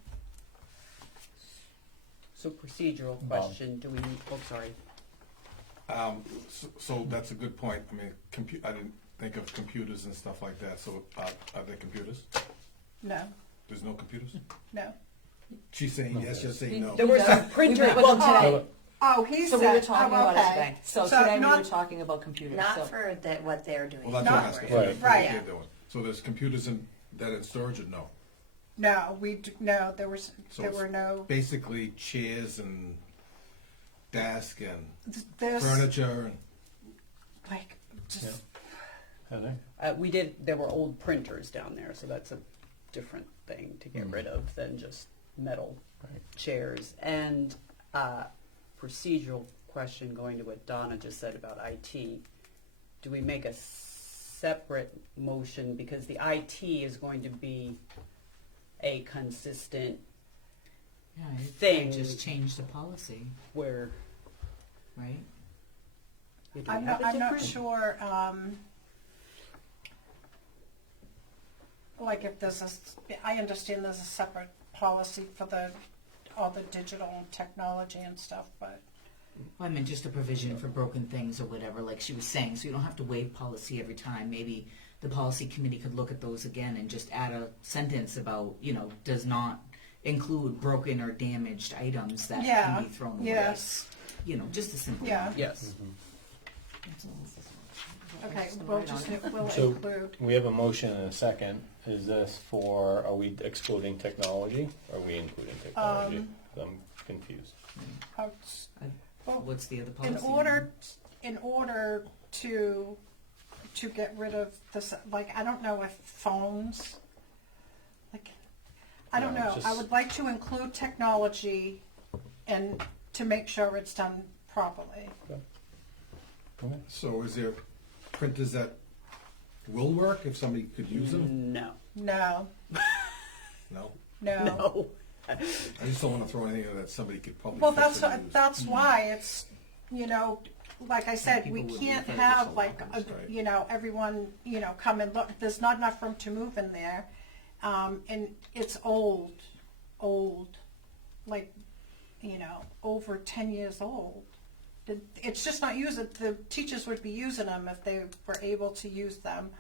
So procedural question, do we, sorry. So that's a good point. I mean, I didn't think of computers and stuff like that. So are there computers? No, There's no computers? no. She's saying yes, you're saying no. There were some We printers. met with him today. Oh, he So said. we were talking about it okay. today. So So today we not- were talking about computers. Not so. for what they're doing. Well, that's what I'm Not- asking. Right. What Right. they're doing. So there's computers that in storage or no? No, no. There So were it's no. basically chairs and desk and There's furniture and like just Heather? There were old printers down there, so that's a different thing to get rid of than just metal chairs. And procedural question, going to what Donna just said about IT. Do we make a separate motion, because the IT is going to be a consistent Yeah, thing just change the policy, where right? do we I'm have not, a I'm not different- sure. Like if I understand there's a separate policy for all the digital technology and stuff, but Well, I meant just a provision for broken things or whatever, like she was saying, so you don't have to waive policy every time. Maybe the policy committee could look at those again and just add a sentence about, does not include broken or damaged items that yeah, can be thrown away. yes, Just a simple yeah. one. Yes. Okay, we'll we'll So- include. We have a motion and a second. Is this are we excluding technology? Or are we including technology? I'm confused. What's the other policy? In order to get rid of this, like, I don't know if phones, like, I don't No, know. just- I would like to include technology and to make sure it's done properly. so is there printers that will work if somebody could use them? No. No, No. no. No. I just don't want to throw anything that somebody could probably Well, fix and use. that's why it's, like I said, we People would be can't afraid of have some like, companies, right? everyone, come and look. There's not enough room to move in there. And it's old, like, over 10 years old. It's just not used. The teachers would be using them if they were able to use them.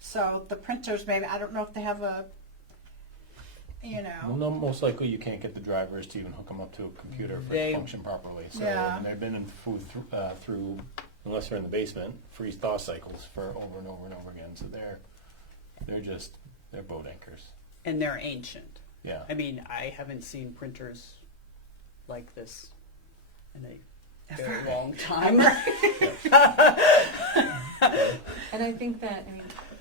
So the printers, maybe, I don't know if they have a, Well, no, most likely you can't get the drivers to even hook them up to a computer for it They- to function properly. So Yeah. and they've been in through, unless they're in the basement, freeze thaw cycles for over and over and over again. So they're boat anchors. And they're ancient. Yeah. I mean, I haven't seen printers like this in a very long time. And I think that,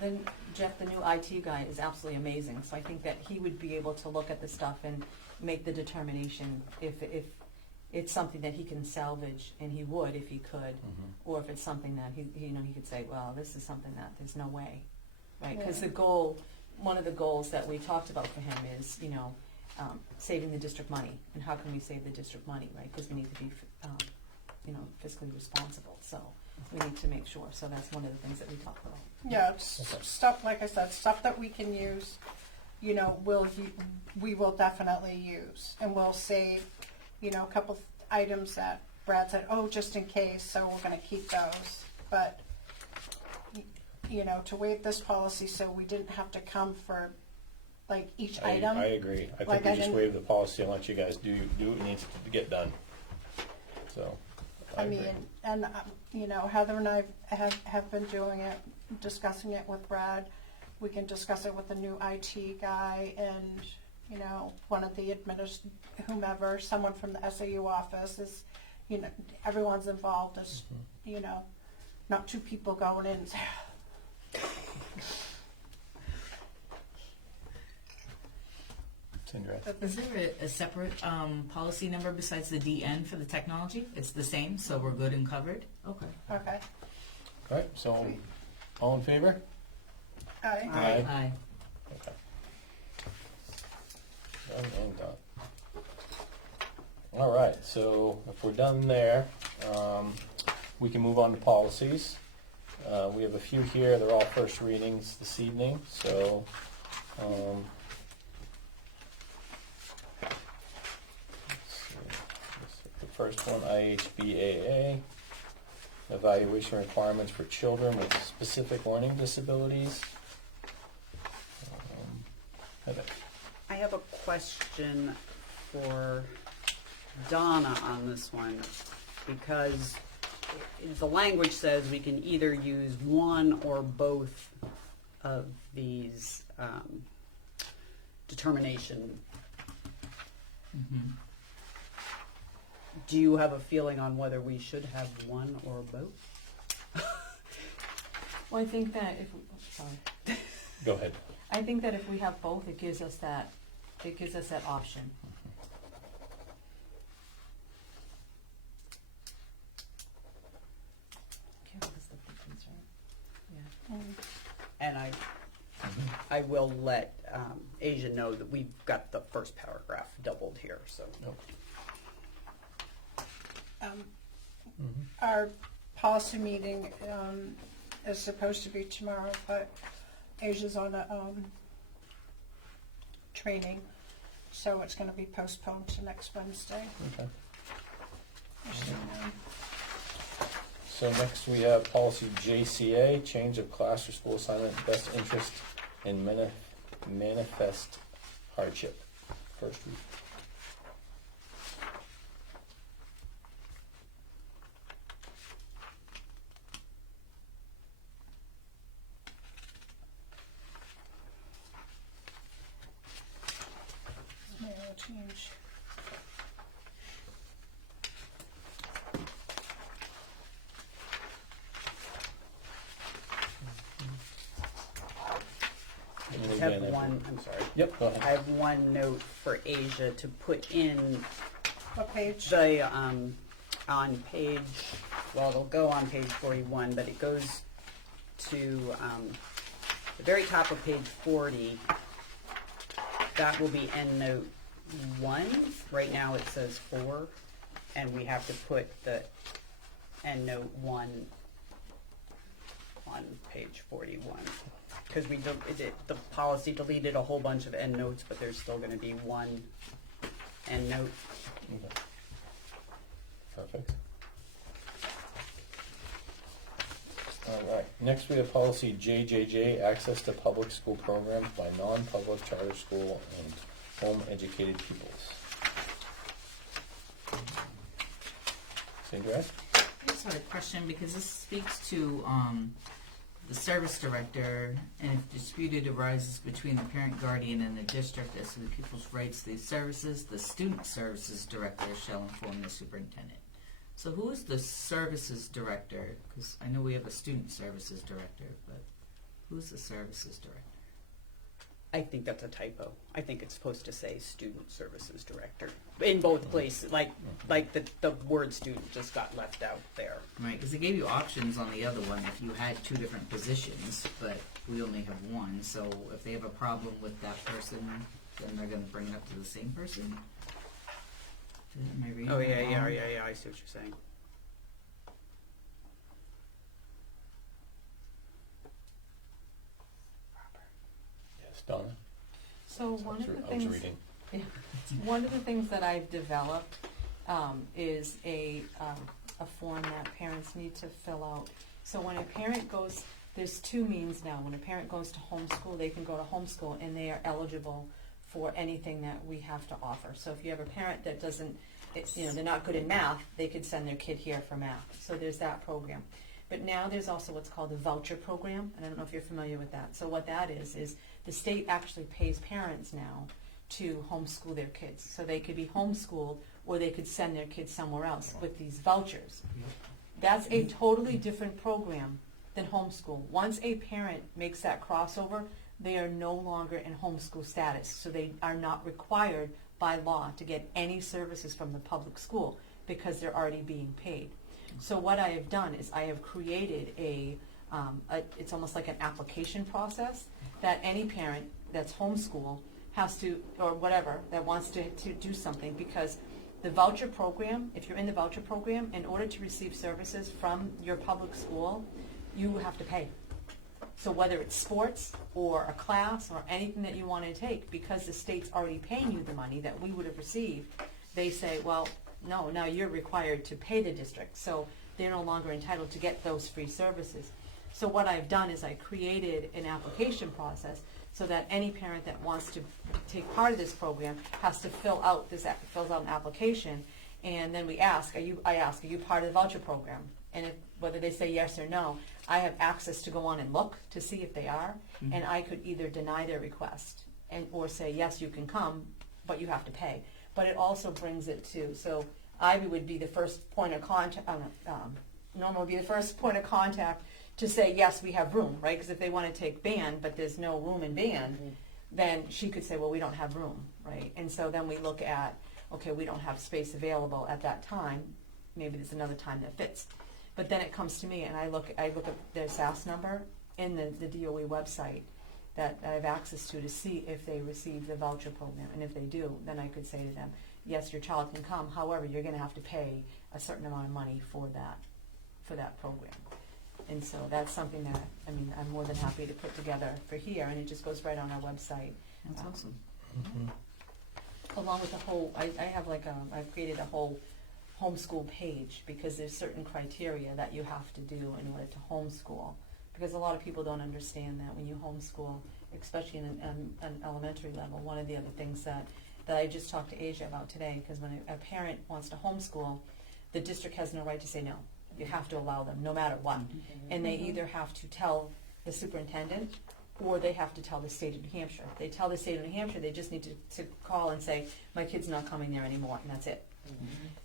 then Jeff, the new IT guy, is absolutely amazing. So I think that he would be able to look at the stuff and make the determination if it's something that he can salvage, and he would if he could, or if it's something that he could say, well, this is something that there's no way, right? Because one of the goals that we talked about for him is, saving the district money, and how can we save the district money, right? Because we need to be, fiscally responsible. So we need to make sure. So that's one of the things that we talk about. Yeah, it's stuff, like I said, stuff that we can use, we will definitely use. And we'll save, a couple items that Brad said, oh, just in case, so we're going to keep those. But, to waive this policy so we didn't have to come for like each I item. agree. I think Like we I just didn't- waive the policy and let you guys do what needs to get done. So, I agree. mean, and, you know, Heather and I have been doing it, discussing it with Brad. We can discuss it with the new IT guy and, you know, one of the whomever, someone from the SAU office is, you know, everyone's involved as, you know, not two people going in and saying, Cinderella. Is there a separate policy number besides the DN for the technology? It's the same, so we're good and covered? Okay. okay. All right, so all in favor? Aye. Aye. Aye. Okay. Done and done. All right, so if we're done there, we can move on to policies. We have a few here. They're all first readings this evening, so the first one, IHBAA, evaluation requirements for children with specific learning disabilities. Heather. I have a question for Donna on this one, because the language says we can either use one or both of these determination. Mm-hmm. Do you have a feeling on whether we should have one or both? Well, I think that sorry. Go ahead. I think that if we have both, it gives us that option. And I will let Asia know that we've got the first paragraph doubled here, so. Our policy meeting is supposed to be tomorrow, but Asia's on a training, so it's going to be postponed to next Wednesday. Okay. Just so you know. So next we have policy JCA, change of class or school assignment, best interest in manifest hardship. First read. Yeah, we'll change. And I again, have every- one, I'm sorry. Yep, go I ahead. have one note for Asia to put in What page? the, on page, well, it'll go on page 41, but it goes to the very top of page 40. That will be end note 1. Right now it says 4, and we have to put the end note 1 on page 41. Because the policy deleted a whole bunch of end notes, but there's still going to be one end note. Okay. Perfect. All right, next we have policy JJJ, access to public school programs by non-public charter school and home-educated pupils. Cinderella? I just had a question because this speaks to the service director, and if disputed arises between the parent guardian and the district as to the pupil's rights to these services, the student services director shall inform the superintendent. So who is the services director? Because I know we have a student services director, but who's the services director? I think that's a typo. I think it's supposed to say student services director in both places. Like the word student just got left out there. Right, because they gave you options on the other one if you had two different positions, but we only have one. So if they have a problem with that person, then they're going to bring it up to the same person. Am I reading Oh that yeah. wrong? I see what you're saying. Yes, Donna? So one of the I was things, reading. one of the things that I've developed is a form that parents need to fill out. So when a parent goes there's two means now. When a parent goes to homeschool, they can go to homeschool and they are eligible for anything that we have to offer. So if you have a parent that doesn't, they're not good in math, they could send their kid here for math. So there's that program. But now there's also what's called the voucher program, and I don't know if you're familiar with that. So what that is the state actually pays parents now to homeschool their kids. So they could be homeschooled or they could send their kids somewhere else with these vouchers. That's a totally different program than homeschool. Once a parent makes that crossover, they are no longer in homeschool status. So they are not required by law to get any services from the public school because they're already being paid. So what I have done is I have created it's almost like an application process that any parent that's homeschool has to, or whatever, that wants to do something, because the voucher program, if you're in the voucher program, in order to receive services from your public school, you have to pay. So whether it's sports or a class or anything that you want to take, because the state's already paying you the money that we would have received, they say, well, no, now you're required to pay the district. So they're no longer entitled to get those free services. So what I've done is I created an application process so that any parent that wants to take part of this program has to fills out an application, and then I ask, are you part of the voucher program? And whether they say yes or no, I have access to go on and look to see if they are, and I could either deny their request or say, yes, you can come, but you have to pay. But it also brings it to, so Ivy would be the first point of contact, Norma would be the first point of contact to say, yes, we have room, right? Because if they want to take band, but there's no room in band, then she could say, well, we don't have room, right? And so then we look at, okay, we don't have space available at that time. Maybe there's another time that fits. But then it comes to me, and I look at their SAS number in the DOE website that I have access to see if they receive the voucher program. And if they do, then I could say to them, yes, your child can come. However, you're going to have to pay a certain amount of money for that program. And so that's something that, I'm more than happy to put together for here, and it just goes right on our website. That's awesome. Along with the whole, I've created a whole homeschool page, because there's certain criteria that you have to do in order to homeschool. Because a lot of people don't understand that when you homeschool, especially in an elementary level, one of the other things that I just talked to Asia about today, because when a parent wants to homeschool, the district has no right to say no. You have to allow them, no matter what. And they either have to tell the superintendent, or they have to tell the state of New Hampshire. If they tell the state of New Hampshire, they just need to call and say, my kid's not coming there anymore, and that's it.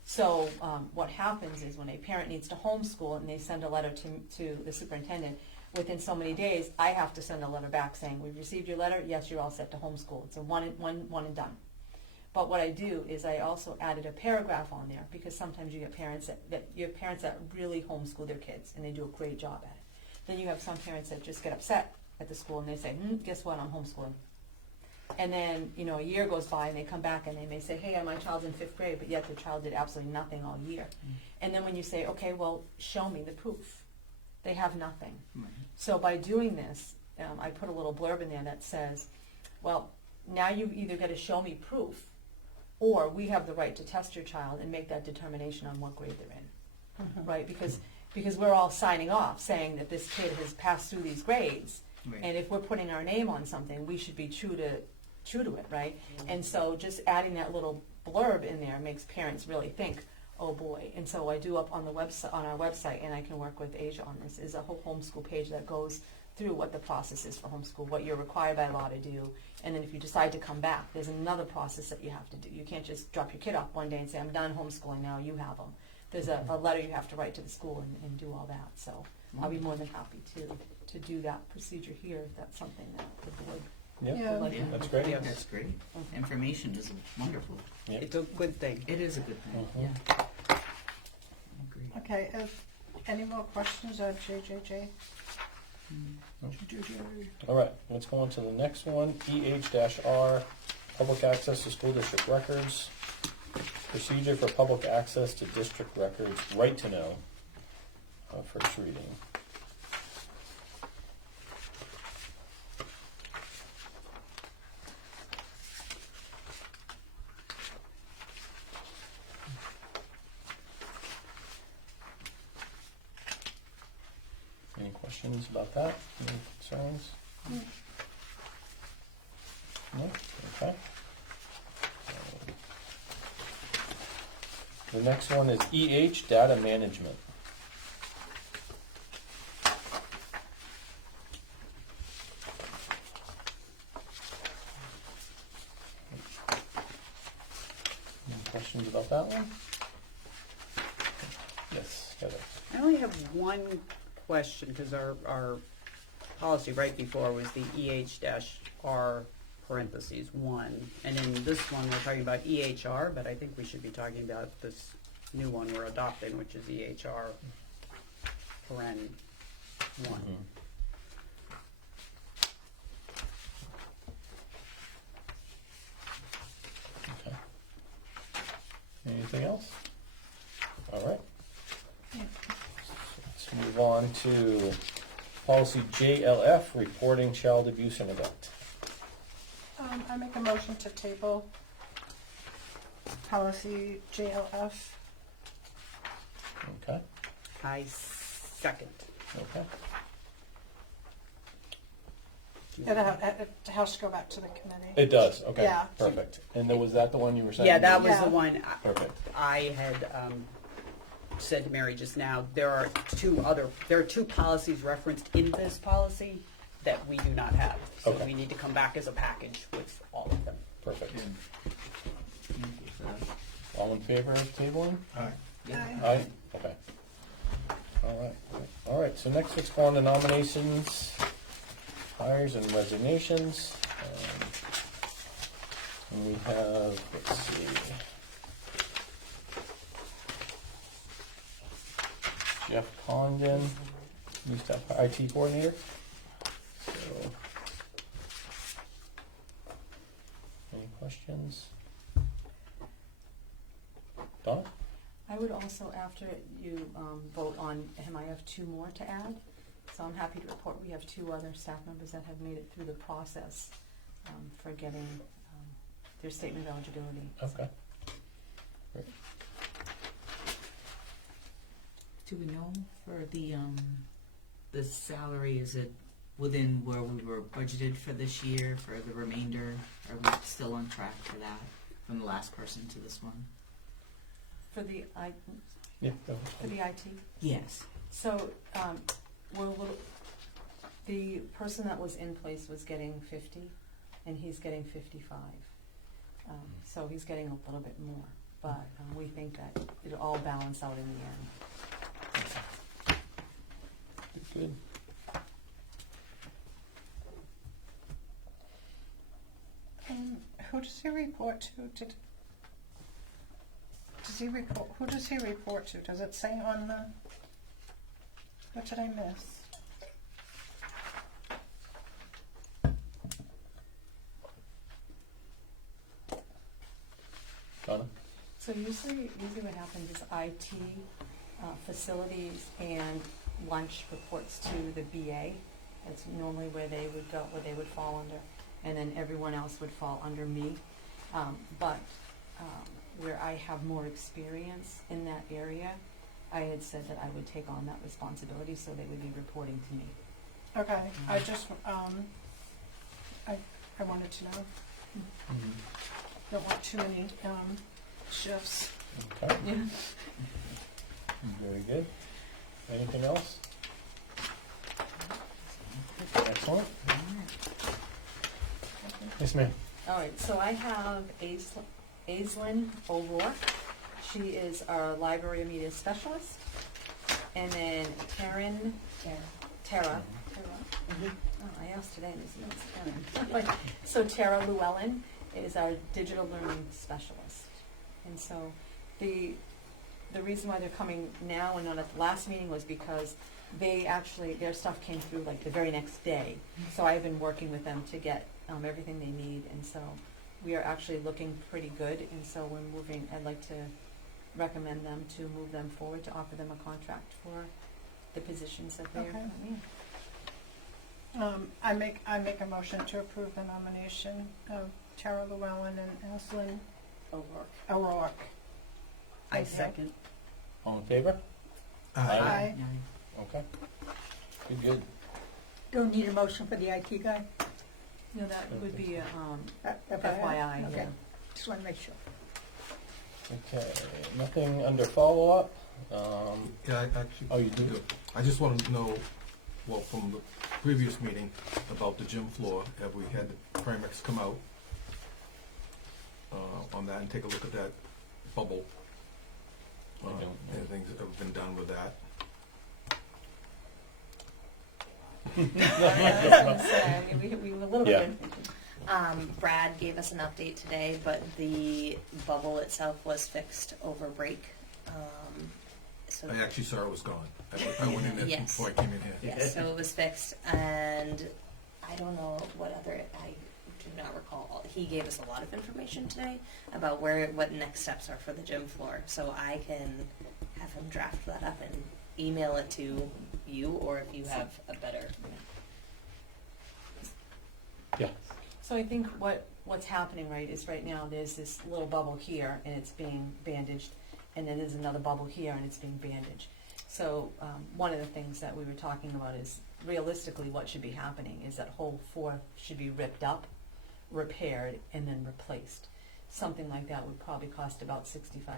So what happens is when a parent needs to homeschool and they send a letter to the superintendent, within so many days, I have to send a letter back saying, we've received your letter, yes, you're all set to homeschool. It's a one and done. But what I do is I also added a paragraph on there, because sometimes you get parents that really homeschool their kids, and they do a great job at it. Then you have some parents that just get upset at the school and they say, guess what, I'm homeschooling. And then, a year goes by and they come back and they may say, hey, my child's in 5th grade, but yet their child did absolutely nothing all year. And then when you say, okay, well, show me the proof, they have nothing. So by doing this, I put a little blurb in there that says, well, now you either got to show me proof, or we have the right to test your child and make that determination on what grade they're in, right? Because we're all signing off saying that this kid has passed through these grades, and if we're putting our name on something, we should be true to it, right? And so just adding that little blurb in there makes parents really think, oh boy. And so I do up on our website, and I can work with Asia on this, is a whole homeschool page that goes through what the process is for homeschool, what you're required by law to do, and then if you decide to come back, there's another process that you have to do. You can't just drop your kid off one day and say, I'm done homeschooling now, you have them. There's a letter you have to write to the school and do all that. So I'll be more than happy to do that procedure here if that's something that the board would like to. That's great. Yeah, that's great. Information is wonderful. Yep. It's a good thing. It is a good thing. Mhm. Yeah. I agree. Okay, any more questions on JJJ? All right, let's go on to the next one, EH-R, public access to school district records. Procedure for public access to district records, right to know, first reading. Any questions questions about that? Any concerns? No? Okay. The next one is EH data management. Any questions about that one? Yes, Heather. I only have one question, because our policy right before was the EH-R parentheses 1. And in this one, we're talking about EHR, but I think we should be talking about this new one we're adopting, which is EHR paren 1. Okay. Anything else? All right. Let's move on to policy JLF, reporting child abuse and neglect. I make a motion to table policy JLF. Okay, I second. okay. It has to go back to the committee. It does, okay, Yeah. perfect. And then was that the one you were saying? Yeah, that was Yeah. the one Perfect. I had said to Mary just now. There are two policies referenced in this policy that we do not have. So Okay. we need to come back as a package with all of them. Perfect. All in favor of tabling? Aye. Aye. Okay. All right, so next let's go on to nominations, hires and resignations. And we have, let's see. Jeff Condon, new staff IT coordinator. So, any questions? Donna? I would also, after you vote on him, I have two more to add. So I'm happy to report we have two other staff members that have made it through the process for getting their statement of eligibility. Okay. Great. Do we know for the salary, is it within where we were budgeted for this year, for the remainder? Are we still on track for that, from the last person to this one? For the Yeah. Go for the IT. Yes. So the person that was in place was getting 50, and he's getting 55. So he's getting a little bit more, but we think that it'll all balance out in the end. Good. Who does he report to? Who does he report to? Does it say on the? What did I miss? Donna? So usually what happens is IT, facilities, and lunch reports to the BA. That's normally where they would go, where they would fall under, and then everyone else would fall under me. But where I have more experience in that area, I had said that I would take on that responsibility, so they would be reporting to me. Okay, I just I wanted to know. Don't want too many shifts. Okay. Very good. Anything else? Excellent. Yes, ma'am. All right, so I have Aislinn O'Rourke. She is our library media specialist. And then Tara. Oh, I asked today, and there's no Karen. So Tara Llewellyn is our digital learning specialist. And so the reason why they're coming now and not at the last meeting was because their stuff came through like the very next day. So I've been working with them to get everything they need, and so we are actually looking pretty good, and so I'd like to recommend them to move them forward, to offer them a contract for the positions that they're Okay. currently in. I make a motion to approve the nomination of Tara Llewellyn and Aislinn O'Rourke. I second. All in favor? Aye. Aye. Okay. Good. Don't need a motion for the IT guy? No, that would be a, FYI? FYI, Okay, yeah. just want to make sure. Okay, nothing under follow-up. Yeah, I actually. Oh, you do? I just wanted to know, well, from the previous meeting about the gym floor, have we had the Primex come out on that and take a look at that bubble? I don't know. Anything's ever been done with that? I was gonna say, we were a little Yeah. bit. Brad gave us an update today, but the bubble itself was fixed over break. So I actually saw it was gone. I went in there Yes. before I came in here. yes, so it was fixed, and I don't know what other. I do not recall. He gave us a lot of information today about what next steps are for the gym floor. So I can have him draft that up and email it to you, or if you have a better. Yeah. So I think what's happening, right, is right now there's this little bubble here and it's being bandaged, and then there's another bubble here and it's being bandaged. So one of the things that we were talking about is realistically what should be happening is that whole floor should be ripped up, repaired, and then replaced. Something like that would probably cost about $65,000,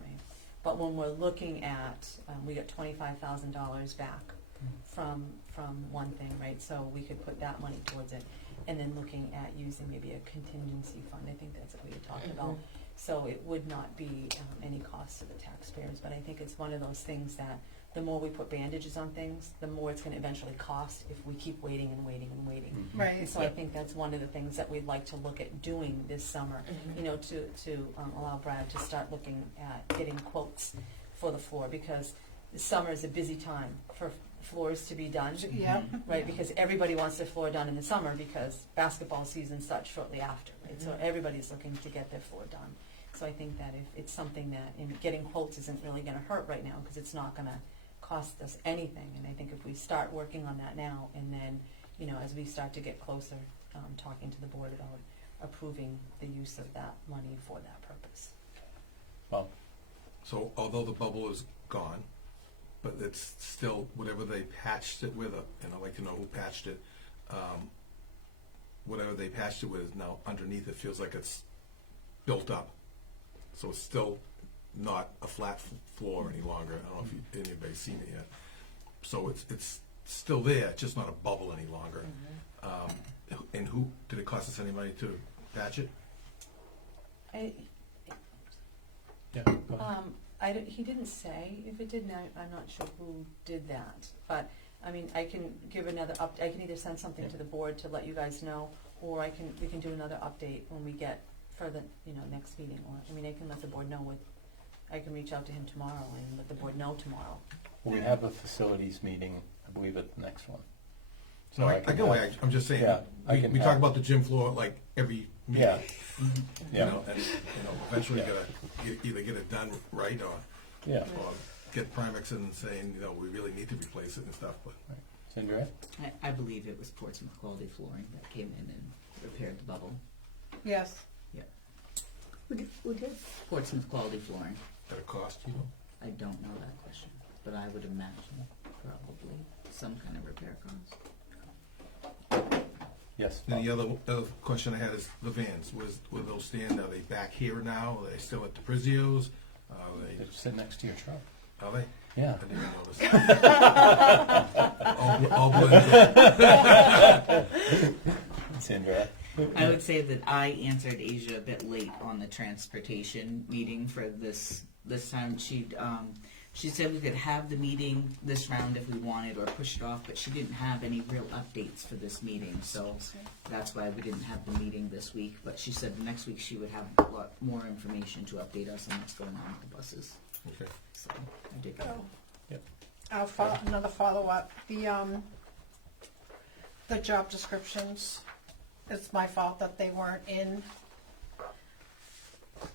right? But when we're looking at, we got $25,000 back from one thing, right? So we could put that money towards it. And then looking at using maybe a contingency fund, I think that's what we had talked about. So it would not be any cost to the taxpayers, but I think it's one of those things that the more we put bandages on things, the more it's gonna eventually cost if we keep waiting and waiting and waiting. And Right. so I think that's one of the things that we'd like to look at doing this summer, you know, to allow Brad to start looking at getting quotes for the floor, because the summer is a busy time for floors to be done. Yeah. Right, because everybody wants their floor done in the summer because basketball season starts shortly after, right? So everybody's looking to get their floor done. So I think that if it's something that, getting quotes isn't really gonna hurt right now, because it's not gonna cost us anything. And I think if we start working on that now, and then, you know, as we start to get closer, talking to the board about approving the use of that money for that purpose. Well, So although the bubble is gone, but it's still, whatever they patched it with, and I'd like to know who patched it, whatever they patched it with, now underneath it feels like it's built up. So it's still not a flat floor any longer. I don't know if anybody's seen it yet. So it's still there, it's just not a bubble any longer. And who, did it cost us any money to patch it? yeah. Go ahead. He didn't say if it did, I'm not sure who did that, but, I mean, I can give another I can either send something to the board to let you guys know, or we can do another update when we get further, you know, next meeting, or, I mean, I can let the board know I can reach out to him tomorrow and let the board know tomorrow. We have a facilities meeting, I believe, at the next one. So No, I can go, have- I'm just saying, Yeah, I can we talk have- about the gym floor like every meeting. Yeah. You Yeah. know, and, eventually Yeah. either get it done right, or Yeah. get Primex in saying, we really need to replace it and stuff, but. Sandra? I believe it was Portsmouth Quality Flooring that came in and repaired the bubble. Yes. Who did? Portsmouth Quality Flooring. At a cost, you know? I don't know that question, but I would imagine probably some kind of repair cost. Yes. And the other question I had is the vans. Where those stand? Are they back here now? Are they still at the Prizio's? Are They sit next to your truck. Are they? Yeah. I didn't notice. all blended. Sandra? I would say that I answered Asia a bit late on the transportation meeting for this time. She said we could have the meeting this round if we wanted, or push it off, but she didn't have any real updates for this meeting, so that's why we didn't have the meeting this week. But she said next week she would have a lot more information to update us on what's going on with the buses. Okay. So I did go. Yep. Another follow-up. The job descriptions, it's my fault that they weren't in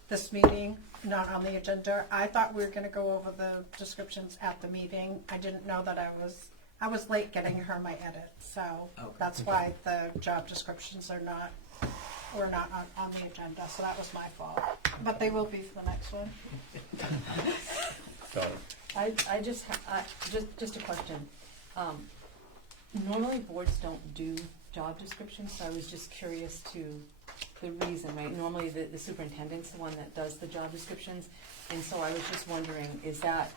this meeting, not on the agenda. I thought we were gonna go over the descriptions at the meeting. I didn't know that I was late getting her my edit, so Okay. that's why the job descriptions were not on the agenda, so that was my fault. But they will be for the next one. Got it. Just a question. Normally boards don't do job descriptions, so I was just curious to the reason, right? Normally the superintendent's the one that does the job descriptions, and so I was just wondering, is that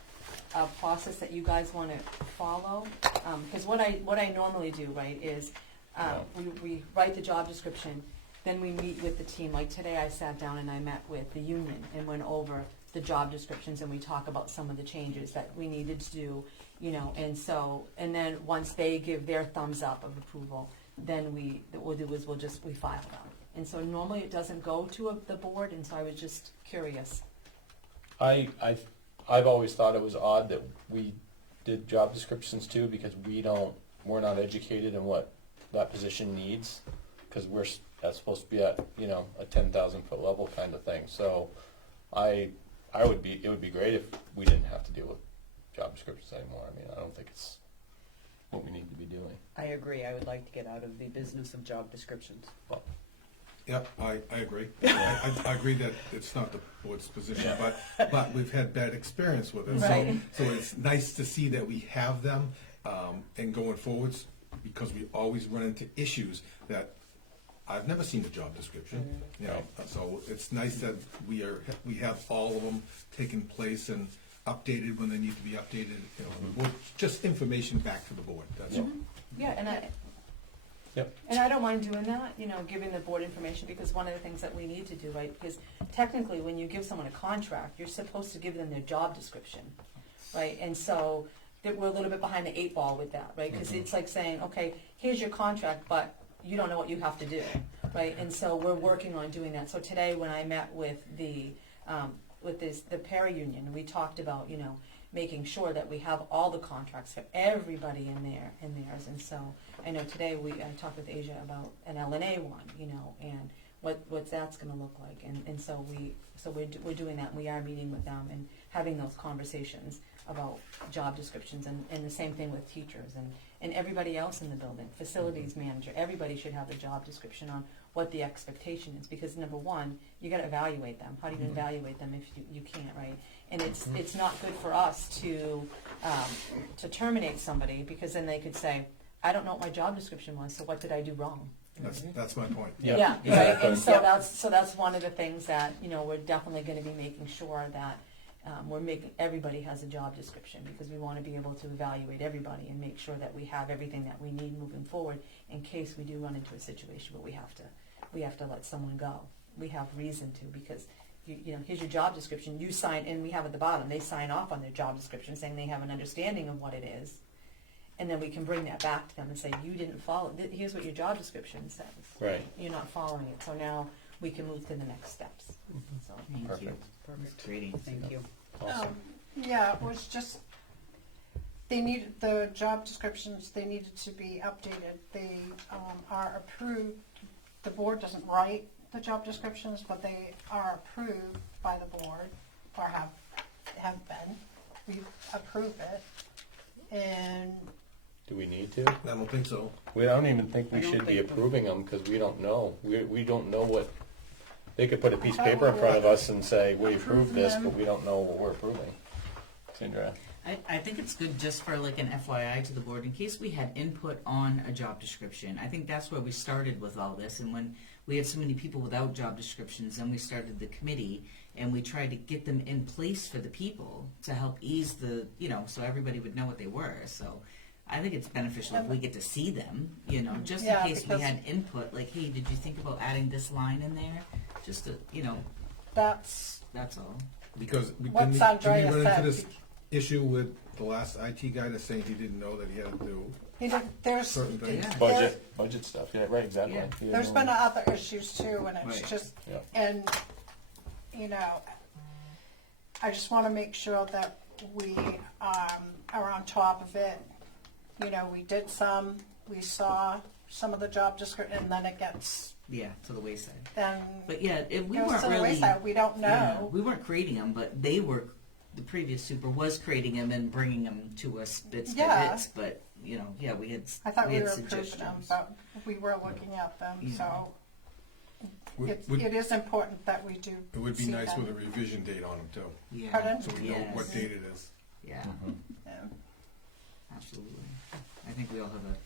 a process that you guys want to follow? Because what I normally do, right, is we write the job description, then we meet with the team. Like today I sat down and I met with the union and went over the job descriptions, and we talk about some of the changes that we needed to do, you know, and then once they give their thumbs up of approval, then what we'll do is we file them. And so normally it doesn't go to the board, and so I was just curious. I've always thought it was odd that we did job descriptions too, because we're not educated in what that position needs, because that's supposed to be at, you know, a 10,000-foot level kind of thing. So it would be great if we didn't have to deal with job descriptions anymore. I mean, I don't think it's what we need to be doing. I agree. I would like to get out of the business of job descriptions. Yep, I agree. I agree that it's not the board's position, but we've had bad experience with it. Right. So it's nice to see that we have them, and going forwards, because we always run into issues that I've never seen the job description. You know, so it's nice that we have all of them taking place and updated when they need to be updated. You know, just information back to the board. That's all. Yeah, Yep. and I don't mind doing that, you know, giving the board information, because one of the things that we need to do, right, because technically when you give someone a contract, you're supposed to give them their job description, right? And so we're a little bit behind the 8 ball with that, right? Because it's like saying, okay, here's your contract, but you don't know what you have to do, right? And so we're working on doing that. So today when I met with the para-union, we talked about, you know, making sure that we have all the contracts for everybody in theirs. And so I know today I talked with Asia about an LNA one, you know, and what that's going to look like. And so we're doing that. And we are meeting with them and having those conversations about job descriptions, and the same thing with teachers and everybody else in the building, facilities manager. Everybody should have the job description on what the expectation is, because number one, you got to evaluate them. How do you evaluate them if you can't, right? And it's not good for us to terminate somebody, because then they could say, I don't know what my job description was, so what did I do wrong? That's my point. Yep. Yeah, Exactly. right. And so that's one of the things that, you know, we're definitely going to be making sure that everybody has a job description, because we want to be able to evaluate everybody and make sure that we have everything that we need moving forward in case we do run into a situation where we have to let someone go. We have reason to, because you know, here's your job description. You sign, and we have at the bottom, they sign off on their job description saying they have an understanding of what it is. And then we can bring that back to them and say, you didn't follow, here's what your job description says. Right. You're not following it. So now we can move to the next steps. So, Thank you. Perfect. Perfect. Great. Thank you. Awesome. Yeah, it was just, they needed, the job descriptions, they needed to be updated. They are approved, the board doesn't write the job descriptions, but they are approved by the board, or have been. We approve it, and Do we need to? I don't think so. We don't even think we I don't should be think so. approving them, because we don't know. We don't know what, they could put a piece of paper in front of us and say, we approve this, but we don't know what we're approving. Sandra? I think it's good just for like an FYI to the board in case we had input on a job description. I think that's where we started with all this, and when we had so many people without job descriptions, then we started the committee and we tried to get them in place for the people to help ease the, you know, so everybody would know what they were. So I think it's beneficial if we get to see them, you know, just in case we had input, like, hey, did you think about adding this line in there? Just to, you know, that's all. Because we What didn't Sandra run said. into this issue with the last IT guy that's saying he didn't know that he had to do there's certain things. Yeah. Budget stuff, yeah, right, exactly. Yeah. You there's know. been other issues too, and it's Right. just, Yeah. and, you know, I just want to make sure that we are on top of it. You know, we saw some of the job description, and then it gets, Yeah, to the wayside. then But yeah, we goes weren't to the really. wayside. We don't Yeah, know. we weren't creating them, but they were. The previous super was creating them and bringing them to us bits by Yeah. bits. But you know, yeah, we had. I thought we had were approving them, suggestions. but we were looking at them, Yeah. so Would- it is important that we do. It would be see nice them. with a revision date on them too, Yeah. Pardon? so we know what Yes. date it is. Yeah, Mhm. Yeah. absolutely. I think we all have a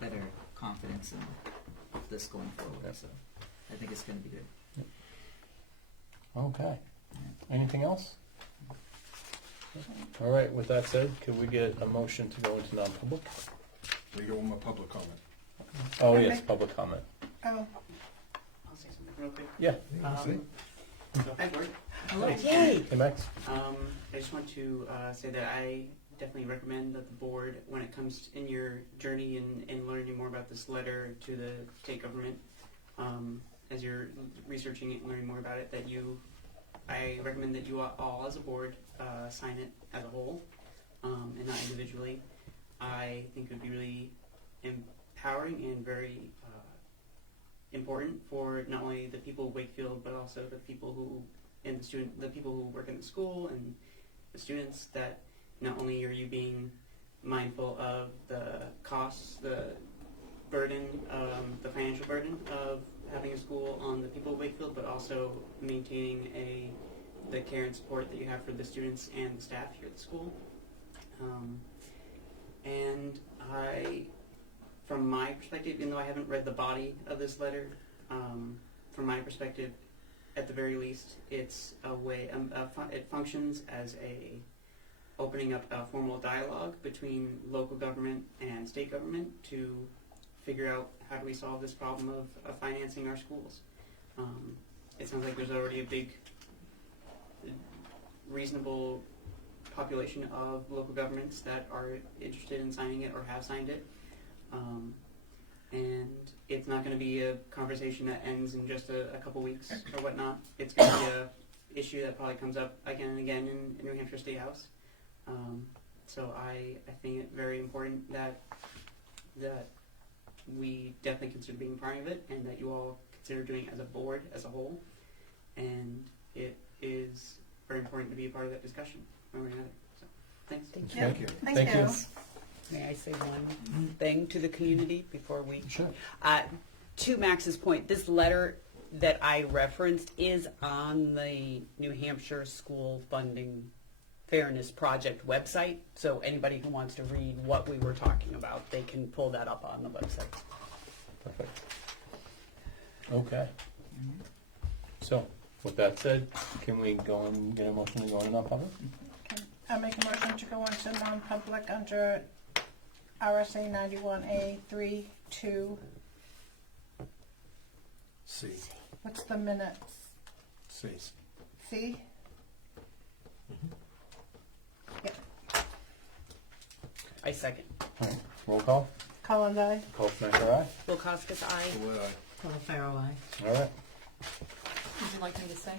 better confidence in this going forward. Yep. So I think it's going to be good. Okay. Anything else? All right, with that said, could we get a motion to go into non-public? We go with my public comment. Oh, I yes, make- public comment. Oh, I'll say something real quick. Yeah. Hi, Bert. Hey, Max. I just want to say that I definitely recommend that the board, when it comes in your journey in learning more about this letter to the state government, as you're researching it and learning more about it, I recommend that you all as a board sign it as a whole and not individually. I think it would be really empowering and very important for not only the people of Wakefield, but also the people who the people who work in the school and the students, that not only are you being mindful of the costs, the burden, the financial burden of having a school on the people of Wakefield, but also maintaining the care and support that you have for the students and the staff here at the school. And from my perspective, even though I haven't read the body of this letter, from my perspective, at the very least, it's a way. It functions as opening up a formal dialogue between local government and state government to figure out how do we solve this problem of financing our schools. It sounds like there's already a big, reasonable population of local governments that are interested in signing it or have signed it. And it's not going to be a conversation that ends in just a couple weeks or whatnot. It's going to be an issue that probably comes up again and again in New Hampshire State House. So I think it's very important that we definitely consider being part of it, and that you all consider doing it as a board, as a whole. And it is very important to be a part of that discussion one way or another. So, thanks. Thank you. thank you. May I say one thing to the community before we? Sure. To Max's point, this letter that I referenced is on the New Hampshire School Funding Fairness Project website. So anybody who wants to read what we were talking about, they can pull that up on the website. Perfect. Okay. So, with that said, can we go and get a motion to go into non-public? I make a motion to go into non-public under RSA 91A 3(2). C. What's the minutes? C. C? Yep. I second. All right. Roll call. Colin, aye. Call Smacker, aye. Bill Koskis, aye. Well, Paul Farrell, aye. All right. Would you like me to say?